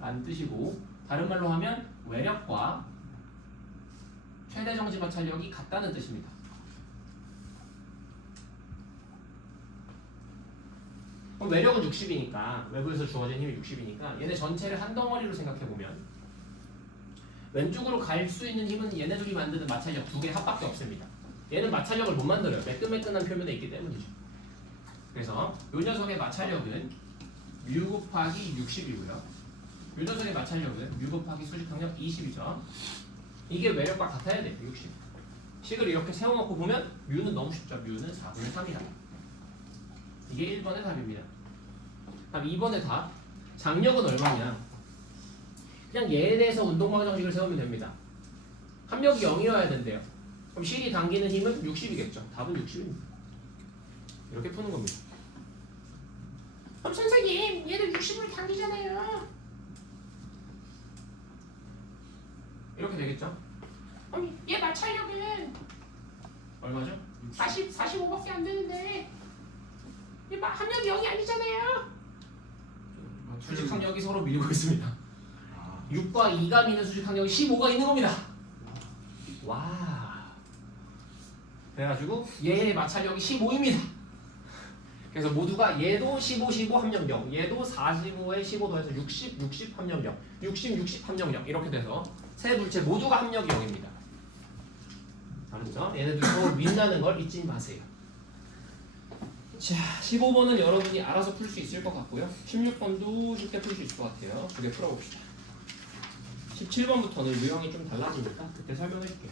라는 뜻이고, 다른 말로 하면 외력과 최대 정지 마찰력이 같다는 뜻입니다. 그럼 외력은 60이니까, 외부에서 주어진 힘이 60이니까 얘네 전체를 한 덩어리로 생각해보면 왼쪽으로 갈 수 있는 힘은 얘네들이 만드는 마찰력 2개 합밖에 없습니다. 얘는 마찰력을 못 만들어요. 매끈매끈한 표면에 있기 때문이죠. 그래서 이 녀석의 마찰력은 뮤 곱하기 60이고요. 이 녀석의 마찰력은 뮤 곱하기 수직항력 20이죠. 이게 외력과 같아야 돼요. 60. 식을 이렇게 세워놓고 보면 뮤는 너무 쉽죠. 뮤는 4분의 3이다. 이게 1번의 답입니다. 그럼 2번의 답. 장력은 얼마냐? 그냥 얘에 대해서 운동방 정식을 세우면 됩니다. 합력이 0이어야 된대요. 그럼 실이 당기는 힘은 60이겠죠. 답은 60입니다. 이렇게 푸는 겁니다. 그럼 선생님, 얘는 60으로 당기잖아요. 이렇게 되겠죠? 그럼 얘 마찰력은 얼마죠? 45밖에 안 되는데 얘 합력이 0이 아니잖아요. 수직항력이 서로 밀고 있습니다. 6과 2가 미는 수직항력이 15가 있는 겁니다. 와. 그래가지고 얘의 마찰력이 15입니다. 그래서 모두가 얘도 15, 15 합력 0, 얘도 45에 15 더해서 60, 60 합력 0, 60, 60 합력 0 이렇게 돼서 세 물체 모두가 합력이 0입니다. 알았죠? 얘네들 서로 민다는 걸 잊지 마세요. 자, 15번은 여러분이 알아서 풀 수 있을 것 같고요. 16번도 쉽게 풀 수 있을 것 같아요. 두 개 풀어봅시다. 17번부터는 유형이 좀 달라지니까 그때 설명해 줄게요.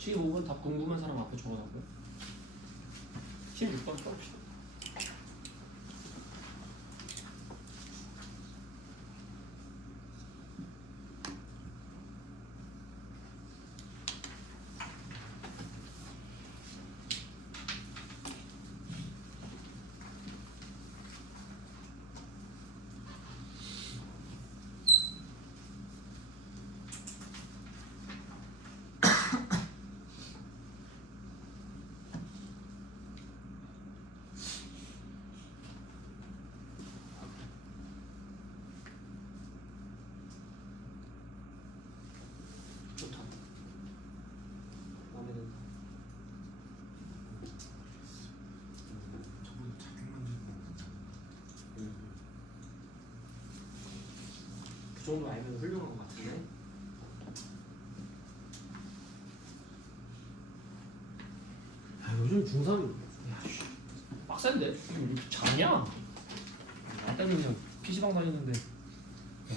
시 5번 답 궁금한 사람 앞에 적어놨고요. 16번 써봅시다. 정도 알면 훌륭한 것 같은데. 아, 요즘 중3 빡센데? 이거 왜 이렇게 잘하냐? 나 때문에 그냥 PC방 다니는데 야,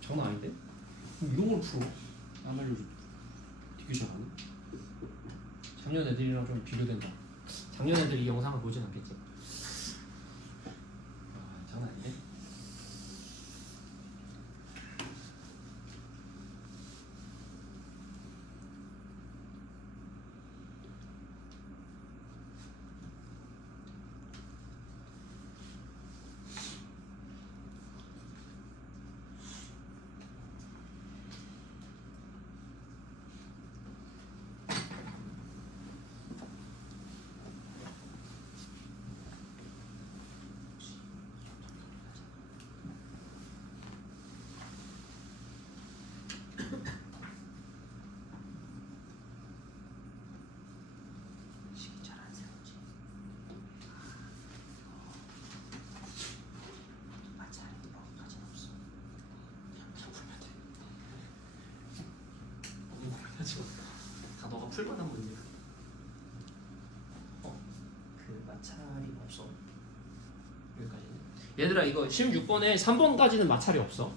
장난 아닌데? 이런 걸 풀어? 안 알려줘. 되게 잘하네. 작년 애들이랑 좀 비교된다. 작년 애들이 이 영상을 보진 않겠지? 아, 장난 아닌데? 다 너가 풀만한 문제야. 그 마찰이 없어. 여기까지는. 얘들아 이거 16번에 3번까지는 마찰이 없어.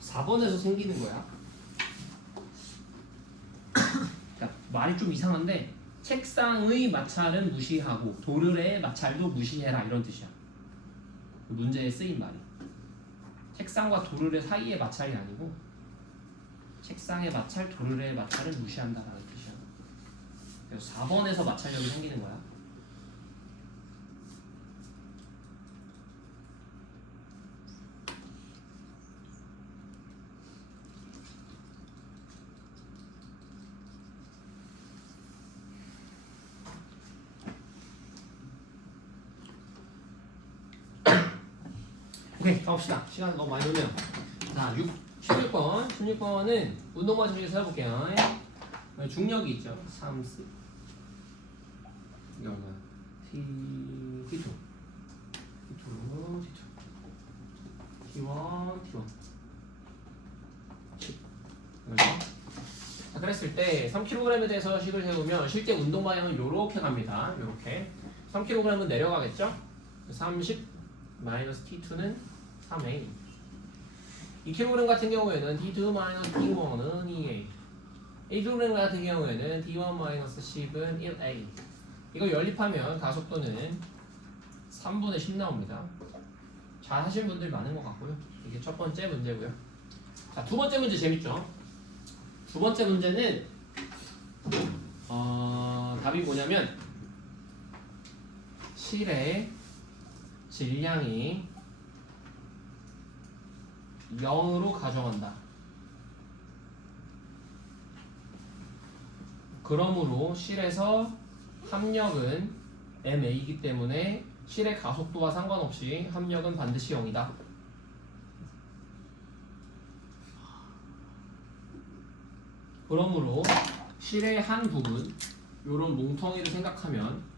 4번에서 생기는 거야. 그러니까 말이 좀 이상한데 책상의 마찰은 무시하고 도르래의 마찰도 무시해라 이런 뜻이야. 그 문제에 쓰인 말이. 책상과 도르래 사이의 마찰이 아니고 책상의 마찰, 도르래의 마찰을 무시한다라는 뜻이야. 그래서 4번에서 마찰력이 생기는 거야. 오케이, 가봅시다. 시간 너무 많이 걸려요. 자, 16번은 운동마저 중에서 해볼게요. 중력이 있죠. 3C. 이게 얼마야? T2. T2. T1. 그래서 자, 그랬을 때 3kg에 대해서 식을 세우면 실제 운동 방향은 요렇게 갑니다. 요렇게 3kg은 내려가겠죠? 30 마이너스 T2는 3A. 2kg 같은 경우에는 T2 마이너스 T1은 2A. 1kg 같은 경우에는 T1 마이너스 10은 1A. 이거 연립하면 가속도는 3분의 10 나옵니다. 잘 하신 분들 많은 것 같고요. 이게 첫 번째 문제고요. 자, 두 번째 문제 재밌죠? 두 번째 문제는 답이 뭐냐면 실의 질량이 0으로 가정한다. 그러므로 실에서 합력은 ma이기 때문에 실의 가속도와 상관없이 합력은 반드시 0이다. 그러므로 실의 한 부분, 요런 몽텅이를 생각하면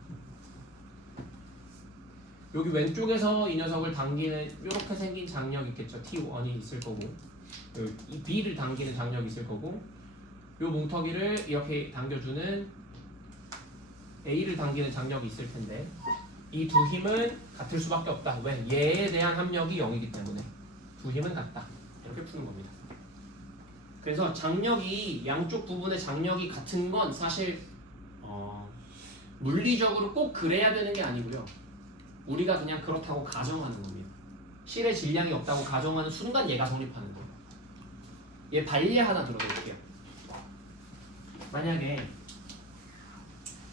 여기 왼쪽에서 이 녀석을 당기는 이렇게 생긴 장력이 있겠죠. T1이 있을 거고 이 B를 당기는 장력이 있을 거고 요 뭉텅이를 이렇게 당겨주는 A를 당기는 장력이 있을 텐데 이 두 힘은 같을 수밖에 없다. 왜? 얘에 대한 합력이 0이기 때문에 두 힘은 같다. 이렇게 푸는 겁니다. 그래서 장력이 양쪽 부분의 장력이 같은 건 사실 물리적으로 꼭 그래야 되는 게 아니고요. 우리가 그냥 그렇다고 가정하는 겁니다. 실의 질량이 없다고 가정하는 순간 얘가 성립하는 거예요. 얘 반례 하나 들어볼게요. 만약에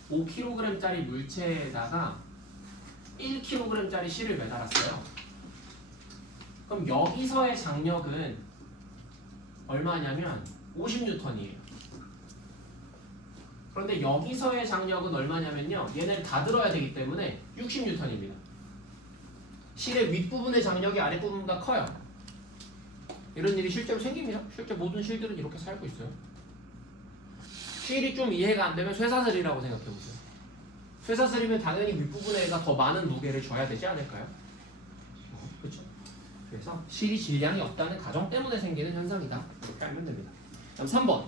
5kg짜리 물체에다가 1kg짜리 실을 매달았어요. 그럼 여기서의 장력은 얼마냐면 50N이에요. 그런데 여기서의 장력은 얼마냐면요. 얘네를 다 들어야 되기 때문에 60N입니다. 실의 윗부분의 장력이 아랫부분보다 커요. 이런 일이 실제로 생깁니다. 실제 모든 실들은 이렇게 살고 있어요. 실이 좀 이해가 안 되면 쇠사슬이라고 생각해보세요. 쇠사슬이면 당연히 윗부분에 더 많은 무게를 줘야 되지 않을까요? 그렇죠? 그래서 그래서 실이 질량이 없다는 가정 때문에 생기는 현상이다. 이렇게 알면 됩니다. 다음 3번.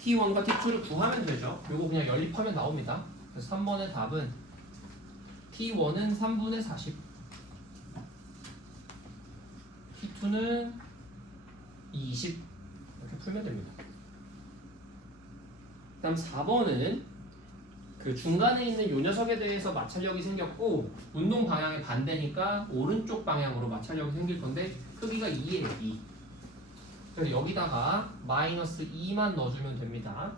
T1과 T2를 구하면 되죠. 요거 그냥 연립하면 나옵니다. 그래서 3번의 답은 T1은 3분의 40, T2는 20 이렇게 풀면 됩니다. 다음 4번은 그 중간에 있는 요 녀석에 대해서 마찰력이 생겼고 운동 방향의 반대니까 오른쪽 방향으로 마찰력이 생길 건데 크기가 2예요. 2. 그래서 여기다가 마이너스 2만 넣어주면 됩니다.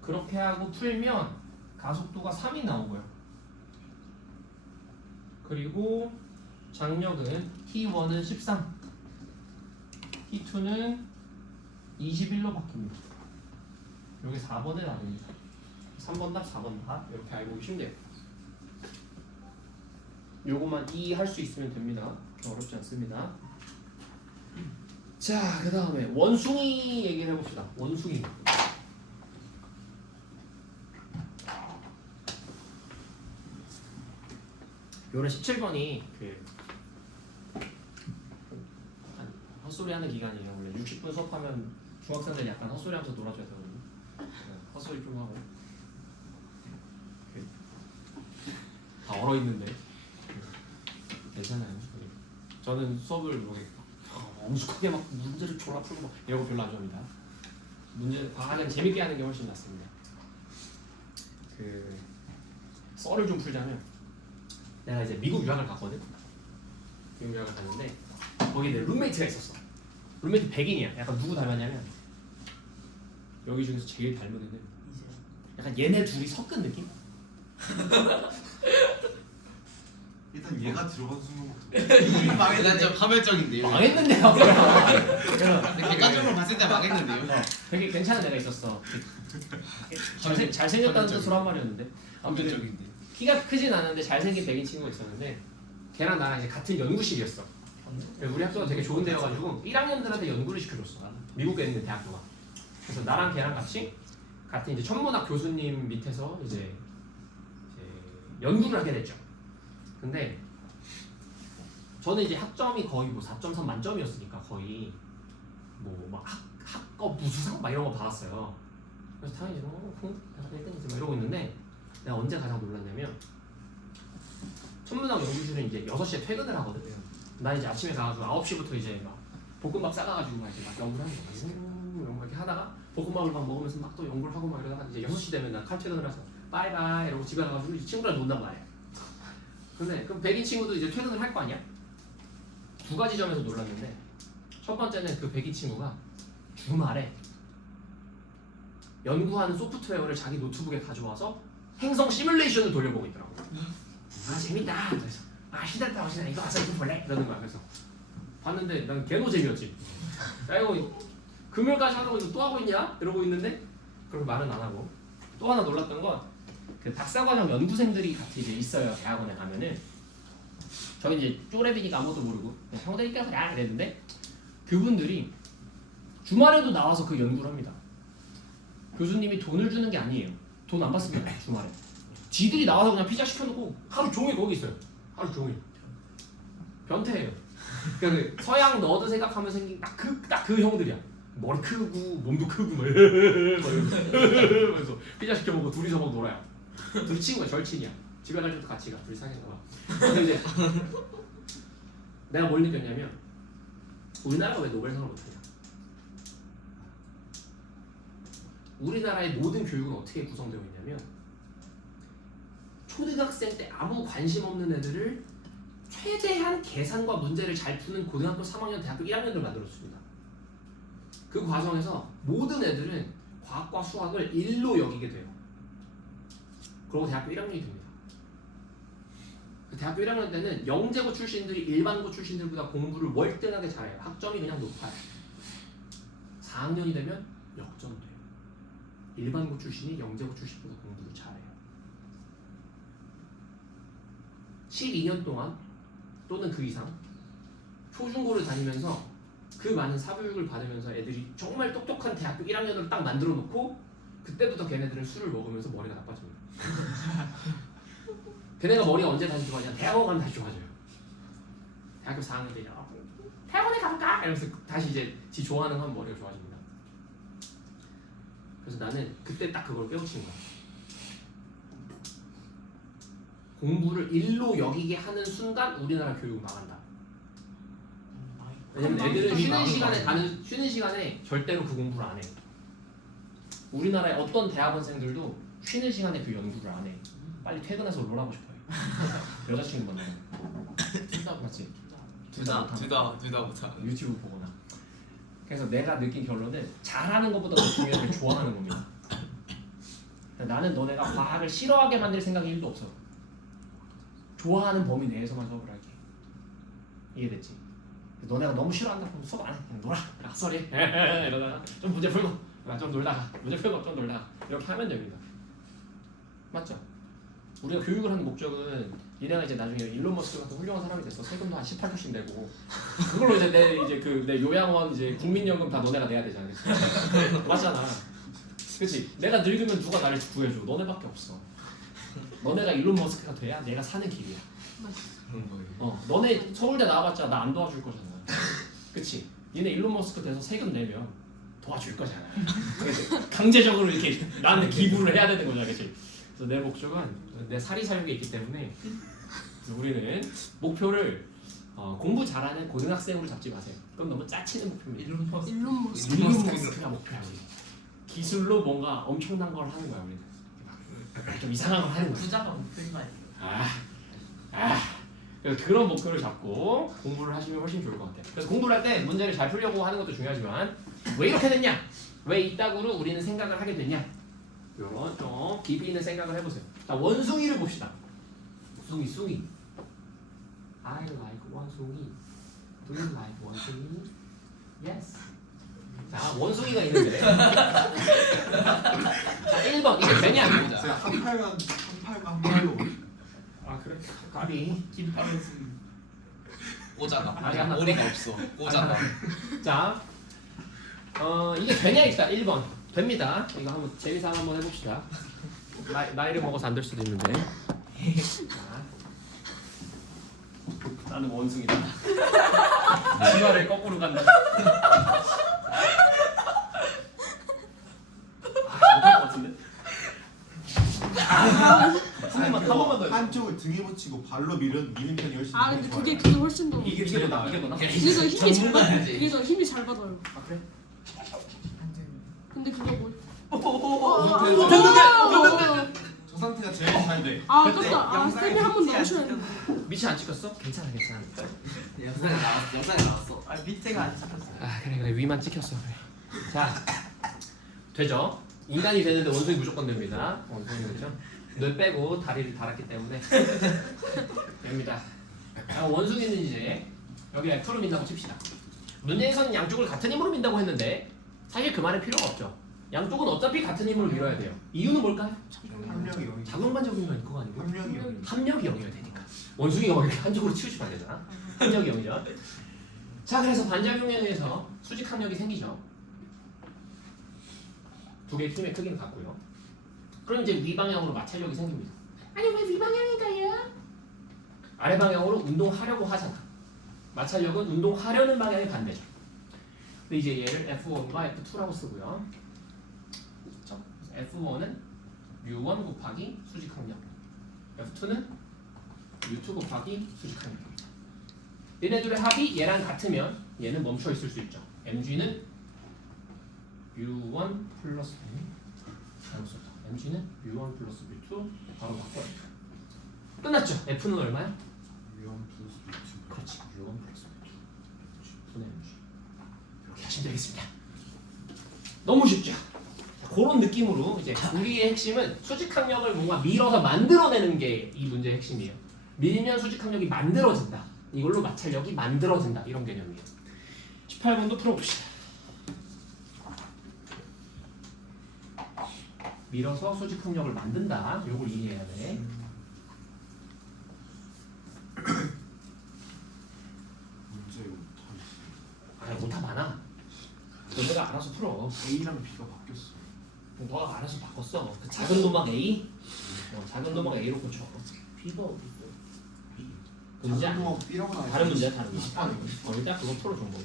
그렇게 하고 풀면 가속도가 3이 나오고요. 그리고 장력은 T1은 13, T2는 21로 바뀝니다. 여기 4번에 답입니다. 3번 답, 4번 답 이렇게 알고 계시면 돼요. 요것만 이해할 수 있으면 됩니다. 어렵지 않습니다. 자, 그 다음에 원숭이 얘기를 해봅시다. 원숭이. 요런 17번이 헛소리하는 기간이에요. 원래 60분 수업하면 중학생들 약간 헛소리하면서 놀아줘야 되거든요. 헛소리 좀 하고 다 얼어있는데 괜찮아요. 저는 수업을 이렇게 엄숙하게 막 문제를 졸라 풀고 막 이런 거 별로 안 좋아합니다. 문제 과학은 재밌게 하는 게 훨씬 낫습니다. 그 썰을 좀 풀자면 내가 이제 미국 유학을 갔거든. 미국 유학을 갔는데 거기 내 룸메이트가 있었어. 룸메이트 백인이야. 약간 누구 닮았냐면 여기 중에서 제일 닮은 애는 약간 얘네 둘이 섞은 느낌? 일단 얘가 들어간 순간부터 난 좀 파멸적인데요. 망했는데 그래서 객관적으로 봤을 때 망했는데요. 되게 괜찮은 애가 있었어. 잘생겼다는 뜻으로 한 말이었는데 아무튼 파멸적인데. 키가 크진 않은데 잘생긴 백인 친구가 있었는데 걔랑 나랑 이제 같은 연구실이었어. 우리 학교가 되게 좋은 데여가지고 1학년들한테 연구를 시켜줬어. 미국에 있는 대학교가. 그래서 나랑 걔랑 같이 같은 이제 천문학 교수님 밑에서 이제 연구를 하게 됐죠. 근데 저는 이제 학점이 거의 뭐 4.3 만점이었으니까 거의 뭐 막 학과 무수상 막 이런 거 받았어요. 그래서 당연히 내가 1등이지 막 이러고 있는데 내가 언제 가장 놀랐냐면 천문학 연구실은 이제 6시에 퇴근을 하거든. 나 이제 아침에 가가지고 9시부터 이제 막 볶음밥 싸가가지고 막 이렇게 막 연구를 하는 거야. 이런 거 이렇게 하다가 볶음밥을 막 먹으면서 막 또 연구를 하고 막 이러다가 이제 6시 되면 나 칼퇴근을 해서 바이바이 이러고 집에 가가지고 이 친구랑 논단 말이야. 근데 그럼 백인 친구도 이제 퇴근을 할 거 아니야? 두 가지 점에서 놀랐는데 첫 번째는 그 백인 친구가 주말에 연구하는 소프트웨어를 자기 노트북에 가져와서 행성 시뮬레이션을 돌려보고 있더라고. 아 재밌다. 그래서 아 신났다 이거 와서 이거 볼래? 이러는 거야. 그래서 봤는데 난 개노 재미였지. 야 이거 금요일까지 하는 거 또 하고 있냐? 이러고 있는데 그렇게 말은 안 하고 또 하나 놀랐던 건 그 박사과정 연구생들이 같이 이제 있어요. 대학원에 가면은 저희 이제 쪼레비니까 아무것도 모르고 형들이 껴서 야 이랬는데 그분들이 주말에도 나와서 그 연구를 합니다. 교수님이 돈을 주는 게 아니에요. 돈 안 받습니다. 주말에 지들이 나와서 그냥 피자 시켜놓고 하루 종일 거기 있어요. 하루 종일 변태예요. 그러니까 그 서양 너드 생각하면 생긴 딱 그 형들이야. 머리 크고 몸도 크고 막 이러면서 피자 시켜 먹고 둘이서 막 놀아요. 둘이 친구야. 절친이야. 집에 갈 때도 같이 가. 둘이 사귀었나 봐. 근데 이제 내가 뭘 느꼈냐면 우리나라가 왜 노벨상을 못하냐. 우리나라의 모든 교육은 어떻게 구성되어 있냐면 초등학생 때 아무 관심 없는 애들을 최대한 계산과 문제를 잘 푸는 고등학교 3학년, 대학교 1학년을 만들어줍니다. 그 과정에서 모든 애들은 과학과 수학을 1로 여기게 돼요. 그리고 대학교 1학년이 됩니다. 대학교 1학년 때는 영재고 출신들이 일반고 출신들보다 공부를 월등하게 잘해요. 학점이 그냥 높아요. 4학년이 되면 역전돼요. 일반고 출신이 영재고 출신보다 공부를 잘해요. 12년 동안 또는 그 이상 초중고를 다니면서 그 많은 사교육을 받으면서 애들이 정말 똑똑한 대학교 1학년으로 딱 만들어 놓고 그때부터 걔네들은 술을 먹으면서 머리가 나빠집니다. 걔네가 머리가 언제 다시 좋아지냐? 대학원 가면 다시 좋아져요. 대학교 4학년 때 태원에 가볼까? 이러면서 다시 이제 지 좋아하는 거 하면 머리가 좋아집니다. 그래서 나는 그때 딱 그걸 깨우치는 거야. 공부를 일로 여기게 하는 순간 우리나라 교육은 망한다. 왜냐면 애들은 쉬는 시간에 절대로 그 공부를 안 해. 우리나라의 어떤 대학원생들도 쉬는 시간에 그 연구를 안 해. 빨리 퇴근해서 놀아고 싶어요. 여자친구 만나고. 둘다 맞지? 둘 다 못하. 유튜브 보거나. 그래서 내가 느낀 결론은 잘하는 것보다 더 중요한 게 좋아하는 겁니다. 나는 너네가 과학을 싫어하게 만들 생각이 1도 없어. 좋아하는 범위 내에서만 수업을 할게. 이해됐지? 너네가 너무 싫어한다 그러면 수업 안 해. 그냥 놀아. 락설이 이러다가 좀 문제 풀고 좀 놀다가 문제 풀고 좀 놀다가 이렇게 하면 됩니다. 맞죠? 우리가 교육을 하는 목적은 얘네가 이제 나중에 일론 머스크 같은 훌륭한 사람이 돼서 세금도 한 18%씩 내고 그걸로 이제 내 요양원 이제 국민연금 다 너네가 내야 되지 않겠어? 맞잖아. 그렇지? 내가 늙으면 누가 나를 구해줘? 너네밖에 없어. 너네가 일론 머스크가 돼야 내가 사는 길이야. 너네 서울대 나와봤자 나 안 도와줄 거잖아. 그치? 얘네 일론 머스크 돼서 세금 내면 도와줄 거잖아. 강제적으로 이렇게 나한테 기부를 해야 되는 거잖아. 그치? 그래서 내 목적은 내 사리사욕이 있기 때문에 우리는 목표를 공부 잘하는 고등학생으로 잡지 마세요. 그건 너무 짜치는 목표입니다. 일론 머스크. 일론 머스크가 목표야. 우리. 기술로 뭔가 엄청난 걸 하는 거야. 우리는 좀 이상한 걸 하는 거야. 부자가 목표인 거 아니에요? 그래서 그런 목표를 잡고 공부를 하시면 훨씬 좋을 것 같아요. 그래서 공부를 할 때 문제를 잘 풀려고 하는 것도 중요하지만 왜 이렇게 됐냐? 왜 이따구로 우리는 생각을 하게 됐냐? 이런 좀 깊이 있는 생각을 해보세요. 자, 원숭이를 봅시다. 숭이. I like 원숭이. Do you like 원숭이? Yes. 자, 원숭이가 있는데. 자, 1번 이게 되냐? 제가 한 팔과 한 팔로 아 그래? 가비. 김파로스. 꼬자가. 오리가 없어. 꼬자가. 자, 이게 되냐 일단 1번 됩니다. 이거 한번 재미삼아 한번 해봅시다. 나이를 먹어서 안 될 수도 있는데. 자, 나는 원숭이다. 치마를 거꾸로 간다. 못할 것 같은데? 한 번만 더 해줘. 한쪽을 등에 붙이고 발로 미는 편이 훨씬 아 근데 그게 훨씬 더. 이게 더 나. 이게 더 나. 그게 더 힘이 잘 받아. 전문가야지. 그게 더 힘이 잘 받아요. 아 그래? 근데 그거 뭐? 저 상태가 제일 잘 돼. 아 아깝다. 아 쌤이 한 번 나오셔야 했는데. 밑이 안 찍혔어? 괜찮아. 영상에 나왔어. 아 밑에가 안 찍혔어. 아 그래 위만 찍혔어. 그래. 자 되죠? 인간이 되는데 원숭이 무조건 됩니다. 원숭이 되죠? 눈 빼고 다리를 달았기 때문에 됩니다. 자, 원숭이는 이제 여기 F로 민다고 칩시다. 문제에서는 양쪽을 같은 힘으로 민다고 했는데 사실 그 말은 필요가 없죠. 양쪽은 어차피 같은 힘으로 밀어야 돼요. 이유는 뭘까요? 합력이 0. 작용반적이면 그거 아니고 합력이 0. 합력이 0이어야 되니까. 원숭이가 막 이렇게 한쪽으로 치우치면 안 되잖아. 합력이 0이죠. 자 그래서 반작용에 의해서 수직 합력이 생기죠. 두 개의 힘의 크기는 같고요. 그럼 이제 위방향으로 마찰력이 생깁니다. 아니 왜 위방향인가요? 아래 방향으로 운동하려고 하잖아. 마찰력은 운동하려는 방향의 반대죠. 근데 이제 얘를 F1과 F2라고 쓰고요. 그렇죠? F1은 U1 곱하기 수직 합력, F2는 U2 곱하기 수직 합력입니다. 얘네들의 합이 얘랑 같으면 얘는 멈춰 있을 수 있죠. MG는 U1 플러스 잘못 썼다. MG는 U1 플러스 U2 바로 바꿔요. 끝났죠? F는 얼마야? U1 플러스 U2. 그렇지. U1 플러스 U2 분의 MG 이렇게 하시면 되겠습니다. 너무 쉽죠? 자, 그런 느낌으로 이제 우리의 핵심은 수직항력을 뭔가 밀어서 만들어내는 게 이 문제의 핵심이에요. 밀면 수직항력이 만들어진다. 이걸로 마찰력이 만들어진다. 이런 개념이에요. 18번도 풀어봅시다. 밀어서 수직항력을 만든다. 이걸 이해해야 돼. 문제 못하겠어. 아, 오타 많아. 너네가 알아서 풀어. A랑 B가 바뀌었어. 너가 알아서 바꿨어. 그 작은 노막 A, 작은 노막 A로 고쳐. 비가 어디 있어? 그 문제 아니야. 자전거 B라고 나와. 다른 문제야 다른 문제. 20번이고. 일단 그거 풀어줘 뭐.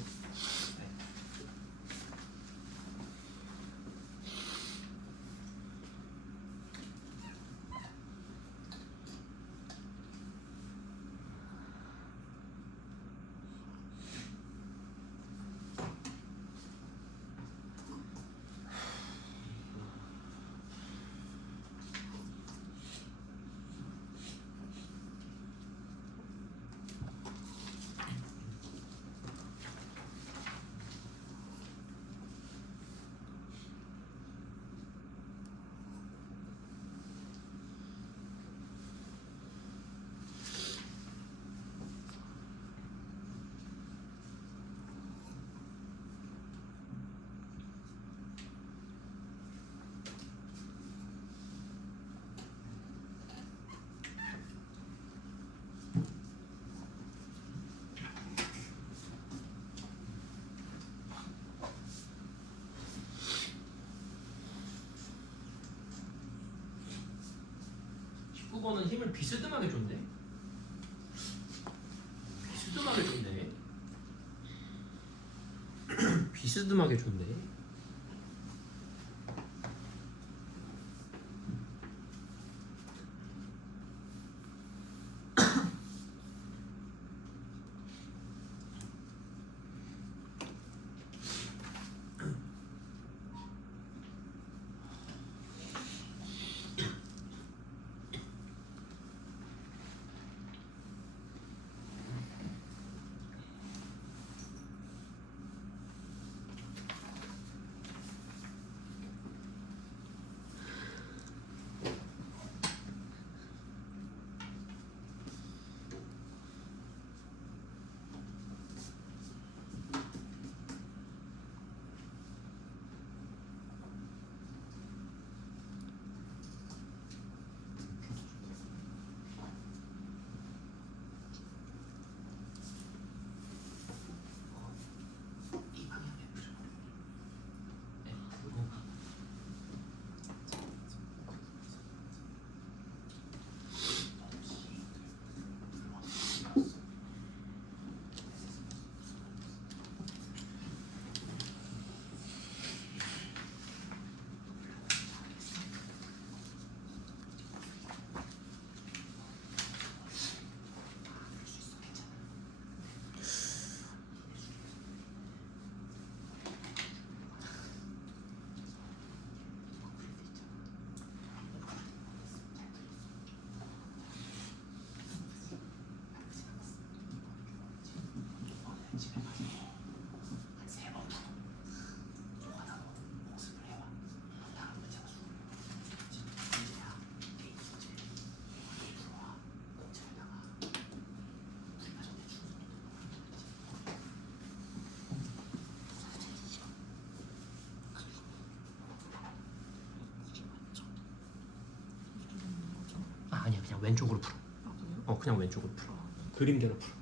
번은 힘을 비스듬하게 줬네. 비스듬하게 줬네. 비스듬하게 줬네. 아니야, 그냥 왼쪽으로 풀어. 그냥 왼쪽으로 풀어. 그림대로 풀어.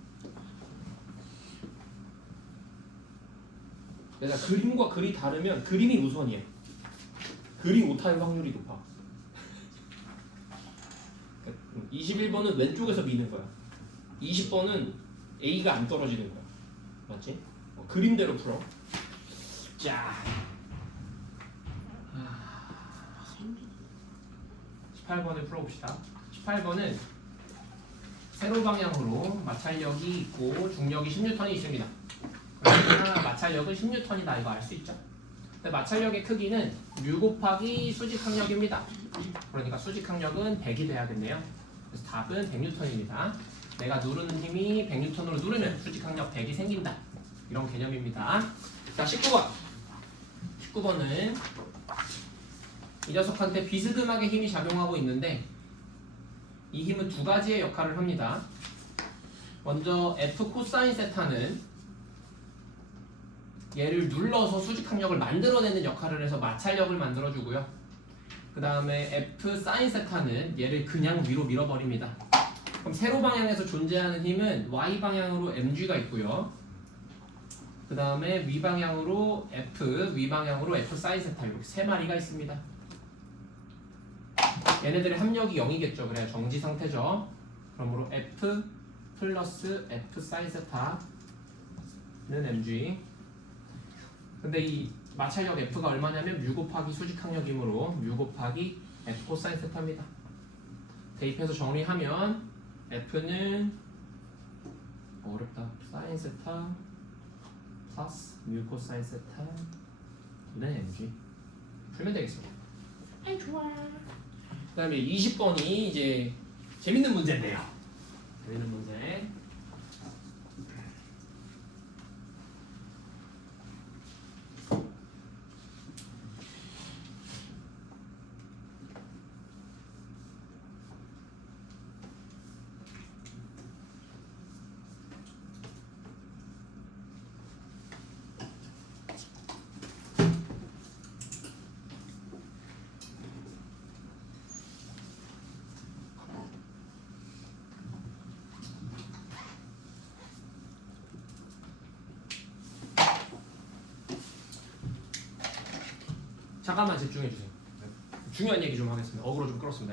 내가 그림과 글이 다르면 그림이 우선이야. 글이 오타일 확률이 높아. 21번은 왼쪽에서 미는 거야. 20번은 A가 안 떨어지는 거야. 맞지? 그림대로 풀어. 자. 18번을 풀어봅시다. 18번은 세로 방향으로 마찰력이 있고 중력이 10N이 있습니다. 그러니까 마찰력은 10N이다 이거 알 수 있죠. 근데 마찰력의 크기는 μ 곱하기 수직항력입니다. 그러니까 수직항력은 100이 돼야겠네요. 그래서 답은 100N입니다. 내가 누르는 힘이 100N으로 누르면 수직항력 100이 생긴다. 이런 개념입니다. 자, 19번. 19번은 이 녀석한테 비스듬하게 힘이 작용하고 있는데 이 힘은 두 가지의 역할을 합니다. 먼저 F 코사인 세타는 얘를 눌러서 수직항력을 만들어내는 역할을 해서 마찰력을 만들어주고요. 그 다음에 F 사인 세타는 얘를 그냥 위로 밀어버립니다. 그럼 세로 방향에서 존재하는 힘은 Y 방향으로 mg가 있고요. 그 다음에 위 방향으로 F 사인 세타 이렇게 세 마리가 있습니다. 얘네들의 합력이 0이겠죠. 그래야 정지 상태죠. 그러므로 F 플러스 F 사인 세타는 mg. 근데 이 마찰력 F가 얼마냐면 뮤 곱하기 수직항력이므로 뮤 곱하기 F 코사인 세타입니다. 대입해서 정리하면 F는 어렵다. 사인 세타 플러스 뮤 코사인 세타 는 mg. 풀면 되겠습니다. 아이 좋아. 그 다음에 20번이 이제 재밌는 문제인데요. 재밌는 문제. 잠깐만 집중해주세요. 중요한 얘기 좀 하겠습니다. 어그로 좀 끌었습니다.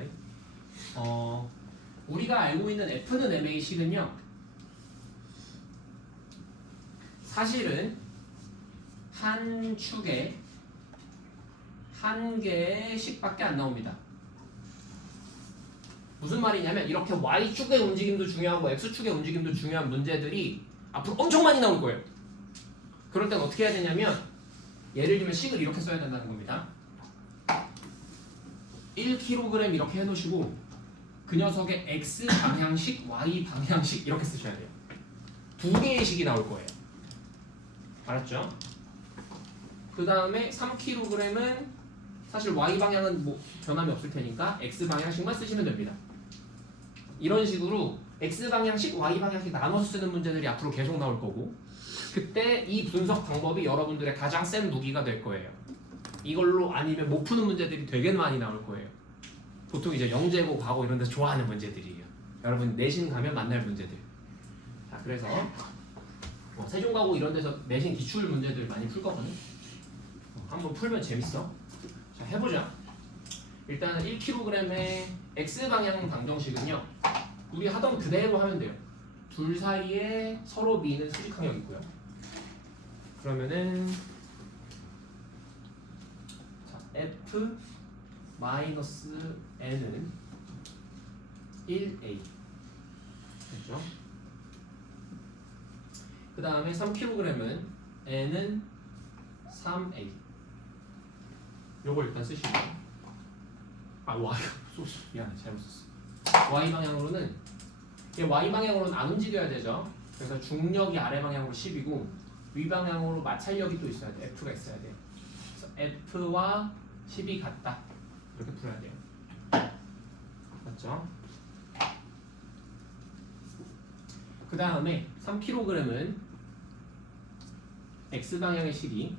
우리가 알고 있는 F는 MA 식은요, 사실은 한 축에 한 개의 식밖에 안 나옵니다. 무슨 말이냐면 이렇게 Y축의 움직임도 중요하고 X축의 움직임도 중요한 문제들이 앞으로 엄청 많이 나올 거예요. 그럴 땐 어떻게 해야 되냐면 예를 들면 식을 이렇게 써야 된다는 겁니다. 1kg 이렇게 해놓으시고 그 녀석의 x 방향식, y 방향식 이렇게 쓰셔야 돼요. 두 개의 식이 나올 거예요. 알았죠? 그 다음에 3kg은 사실 y 방향은 뭐 변함이 없을 테니까 x 방향식만 쓰시면 됩니다. 이런 식으로 x 방향식, y 방향식 나눠서 쓰는 문제들이 앞으로 계속 나올 거고, 그때 이 분석 방법이 여러분들의 가장 센 무기가 될 거예요. 이걸로 아니면 못 푸는 문제들이 되게 많이 나올 거예요. 보통 이제 영재고 과거 이런 데서 좋아하는 문제들이에요. 여러분 내신 가면 만날 문제들. 자, 그래서 세종가고 이런 데서 내신 기출 문제들 많이 풀 거거든요. 한번 풀면 재밌어. 자, 해보자. 일단은 1kg의 x방향 방정식은요, 우리 하던 그대로 하면 돼요. 둘 사이에 서로 미는 수직항력 있고요. 그러면은 자, F 마이너스 N은 1A 됐죠? 그 다음에 3kg은 N은 3A. 요걸 일단 쓰시고, Y 미안해 잘못 썼어. Y 방향으로는 Y 방향으로는 안 움직여야 되죠. 그래서 중력이 아래 방향으로 10이고 위 방향으로 마찰력이 또 있어야 돼. F가 있어야 돼. 그래서 F와 10이 같다. 이렇게 풀어야 돼요. 맞죠? 그 다음에 3kg은 X 방향의 식이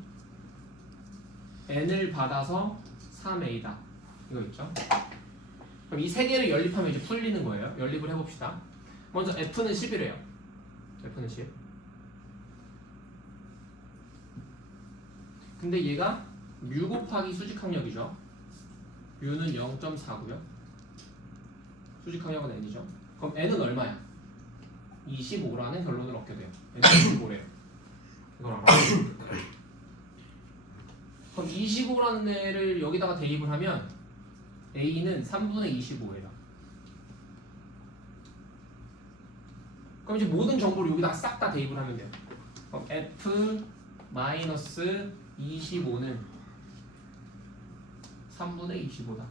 N을 받아서 3A다. 이거 있죠? 그럼 이 세 개를 연립하면 이제 풀리는 거예요. 연립을 해봅시다. 먼저 F는 10이래요. F는 10. 근데 얘가 뮤 곱하기 수직항력이죠. 뮤는 0.4고요. 수직항력은 n이죠. 그럼 n은 얼마야? 25라는 결론을 얻게 돼요. n은 25래요. 이걸 알아. 그럼 25라는 애를 여기다가 대입을 하면 a는 3분의 25예요. 그럼 이제 모든 정보를 여기다가 싹 다 대입을 하면 돼요. 그럼 f 마이너스 25는 3분의 25다.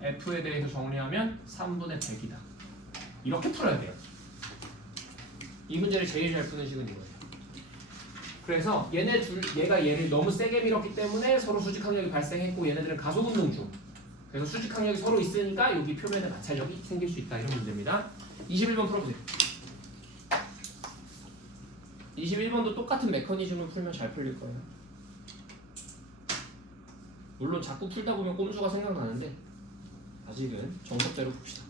f에 대해서 정리하면 3분의 100이다. 이렇게 풀어야 돼요. 이 문제를 제일 잘 푸는 식은 이거예요. 그래서 얘가 얘를 너무 세게 밀었기 때문에 서로 수직항력이 발생했고, 얘네들은 가속운동 중. 그래서 수직항력이 서로 있으니까 여기 표면에 마찰력이 생길 수 있다. 이런 문제입니다. 21번 풀어보세요. 21번도 똑같은 메커니즘을 풀면 잘 풀릴 거예요. 물론 자꾸 풀다 보면 꼼수가 생각나는데 아직은 정석대로 풉시다.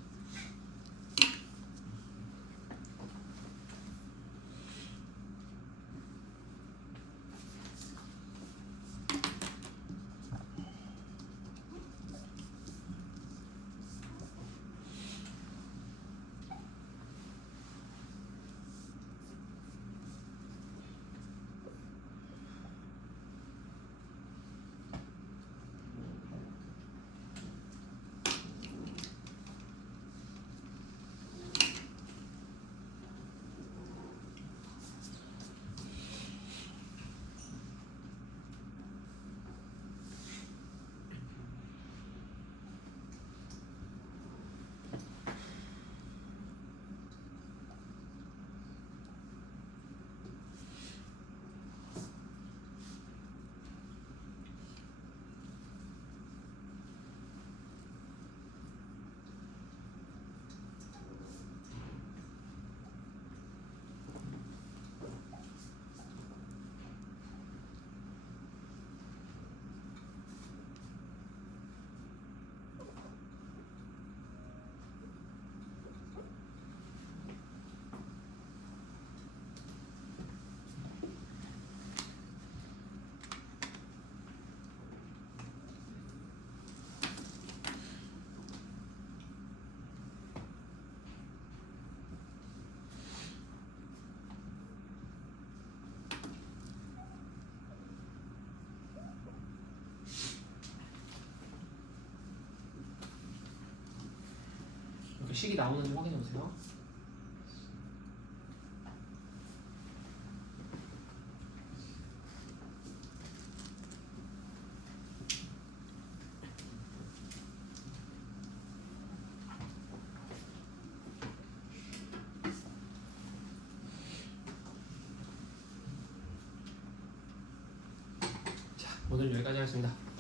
식이 나오는지 확인해 보세요. 자, 오늘 여기까지 하겠습니다.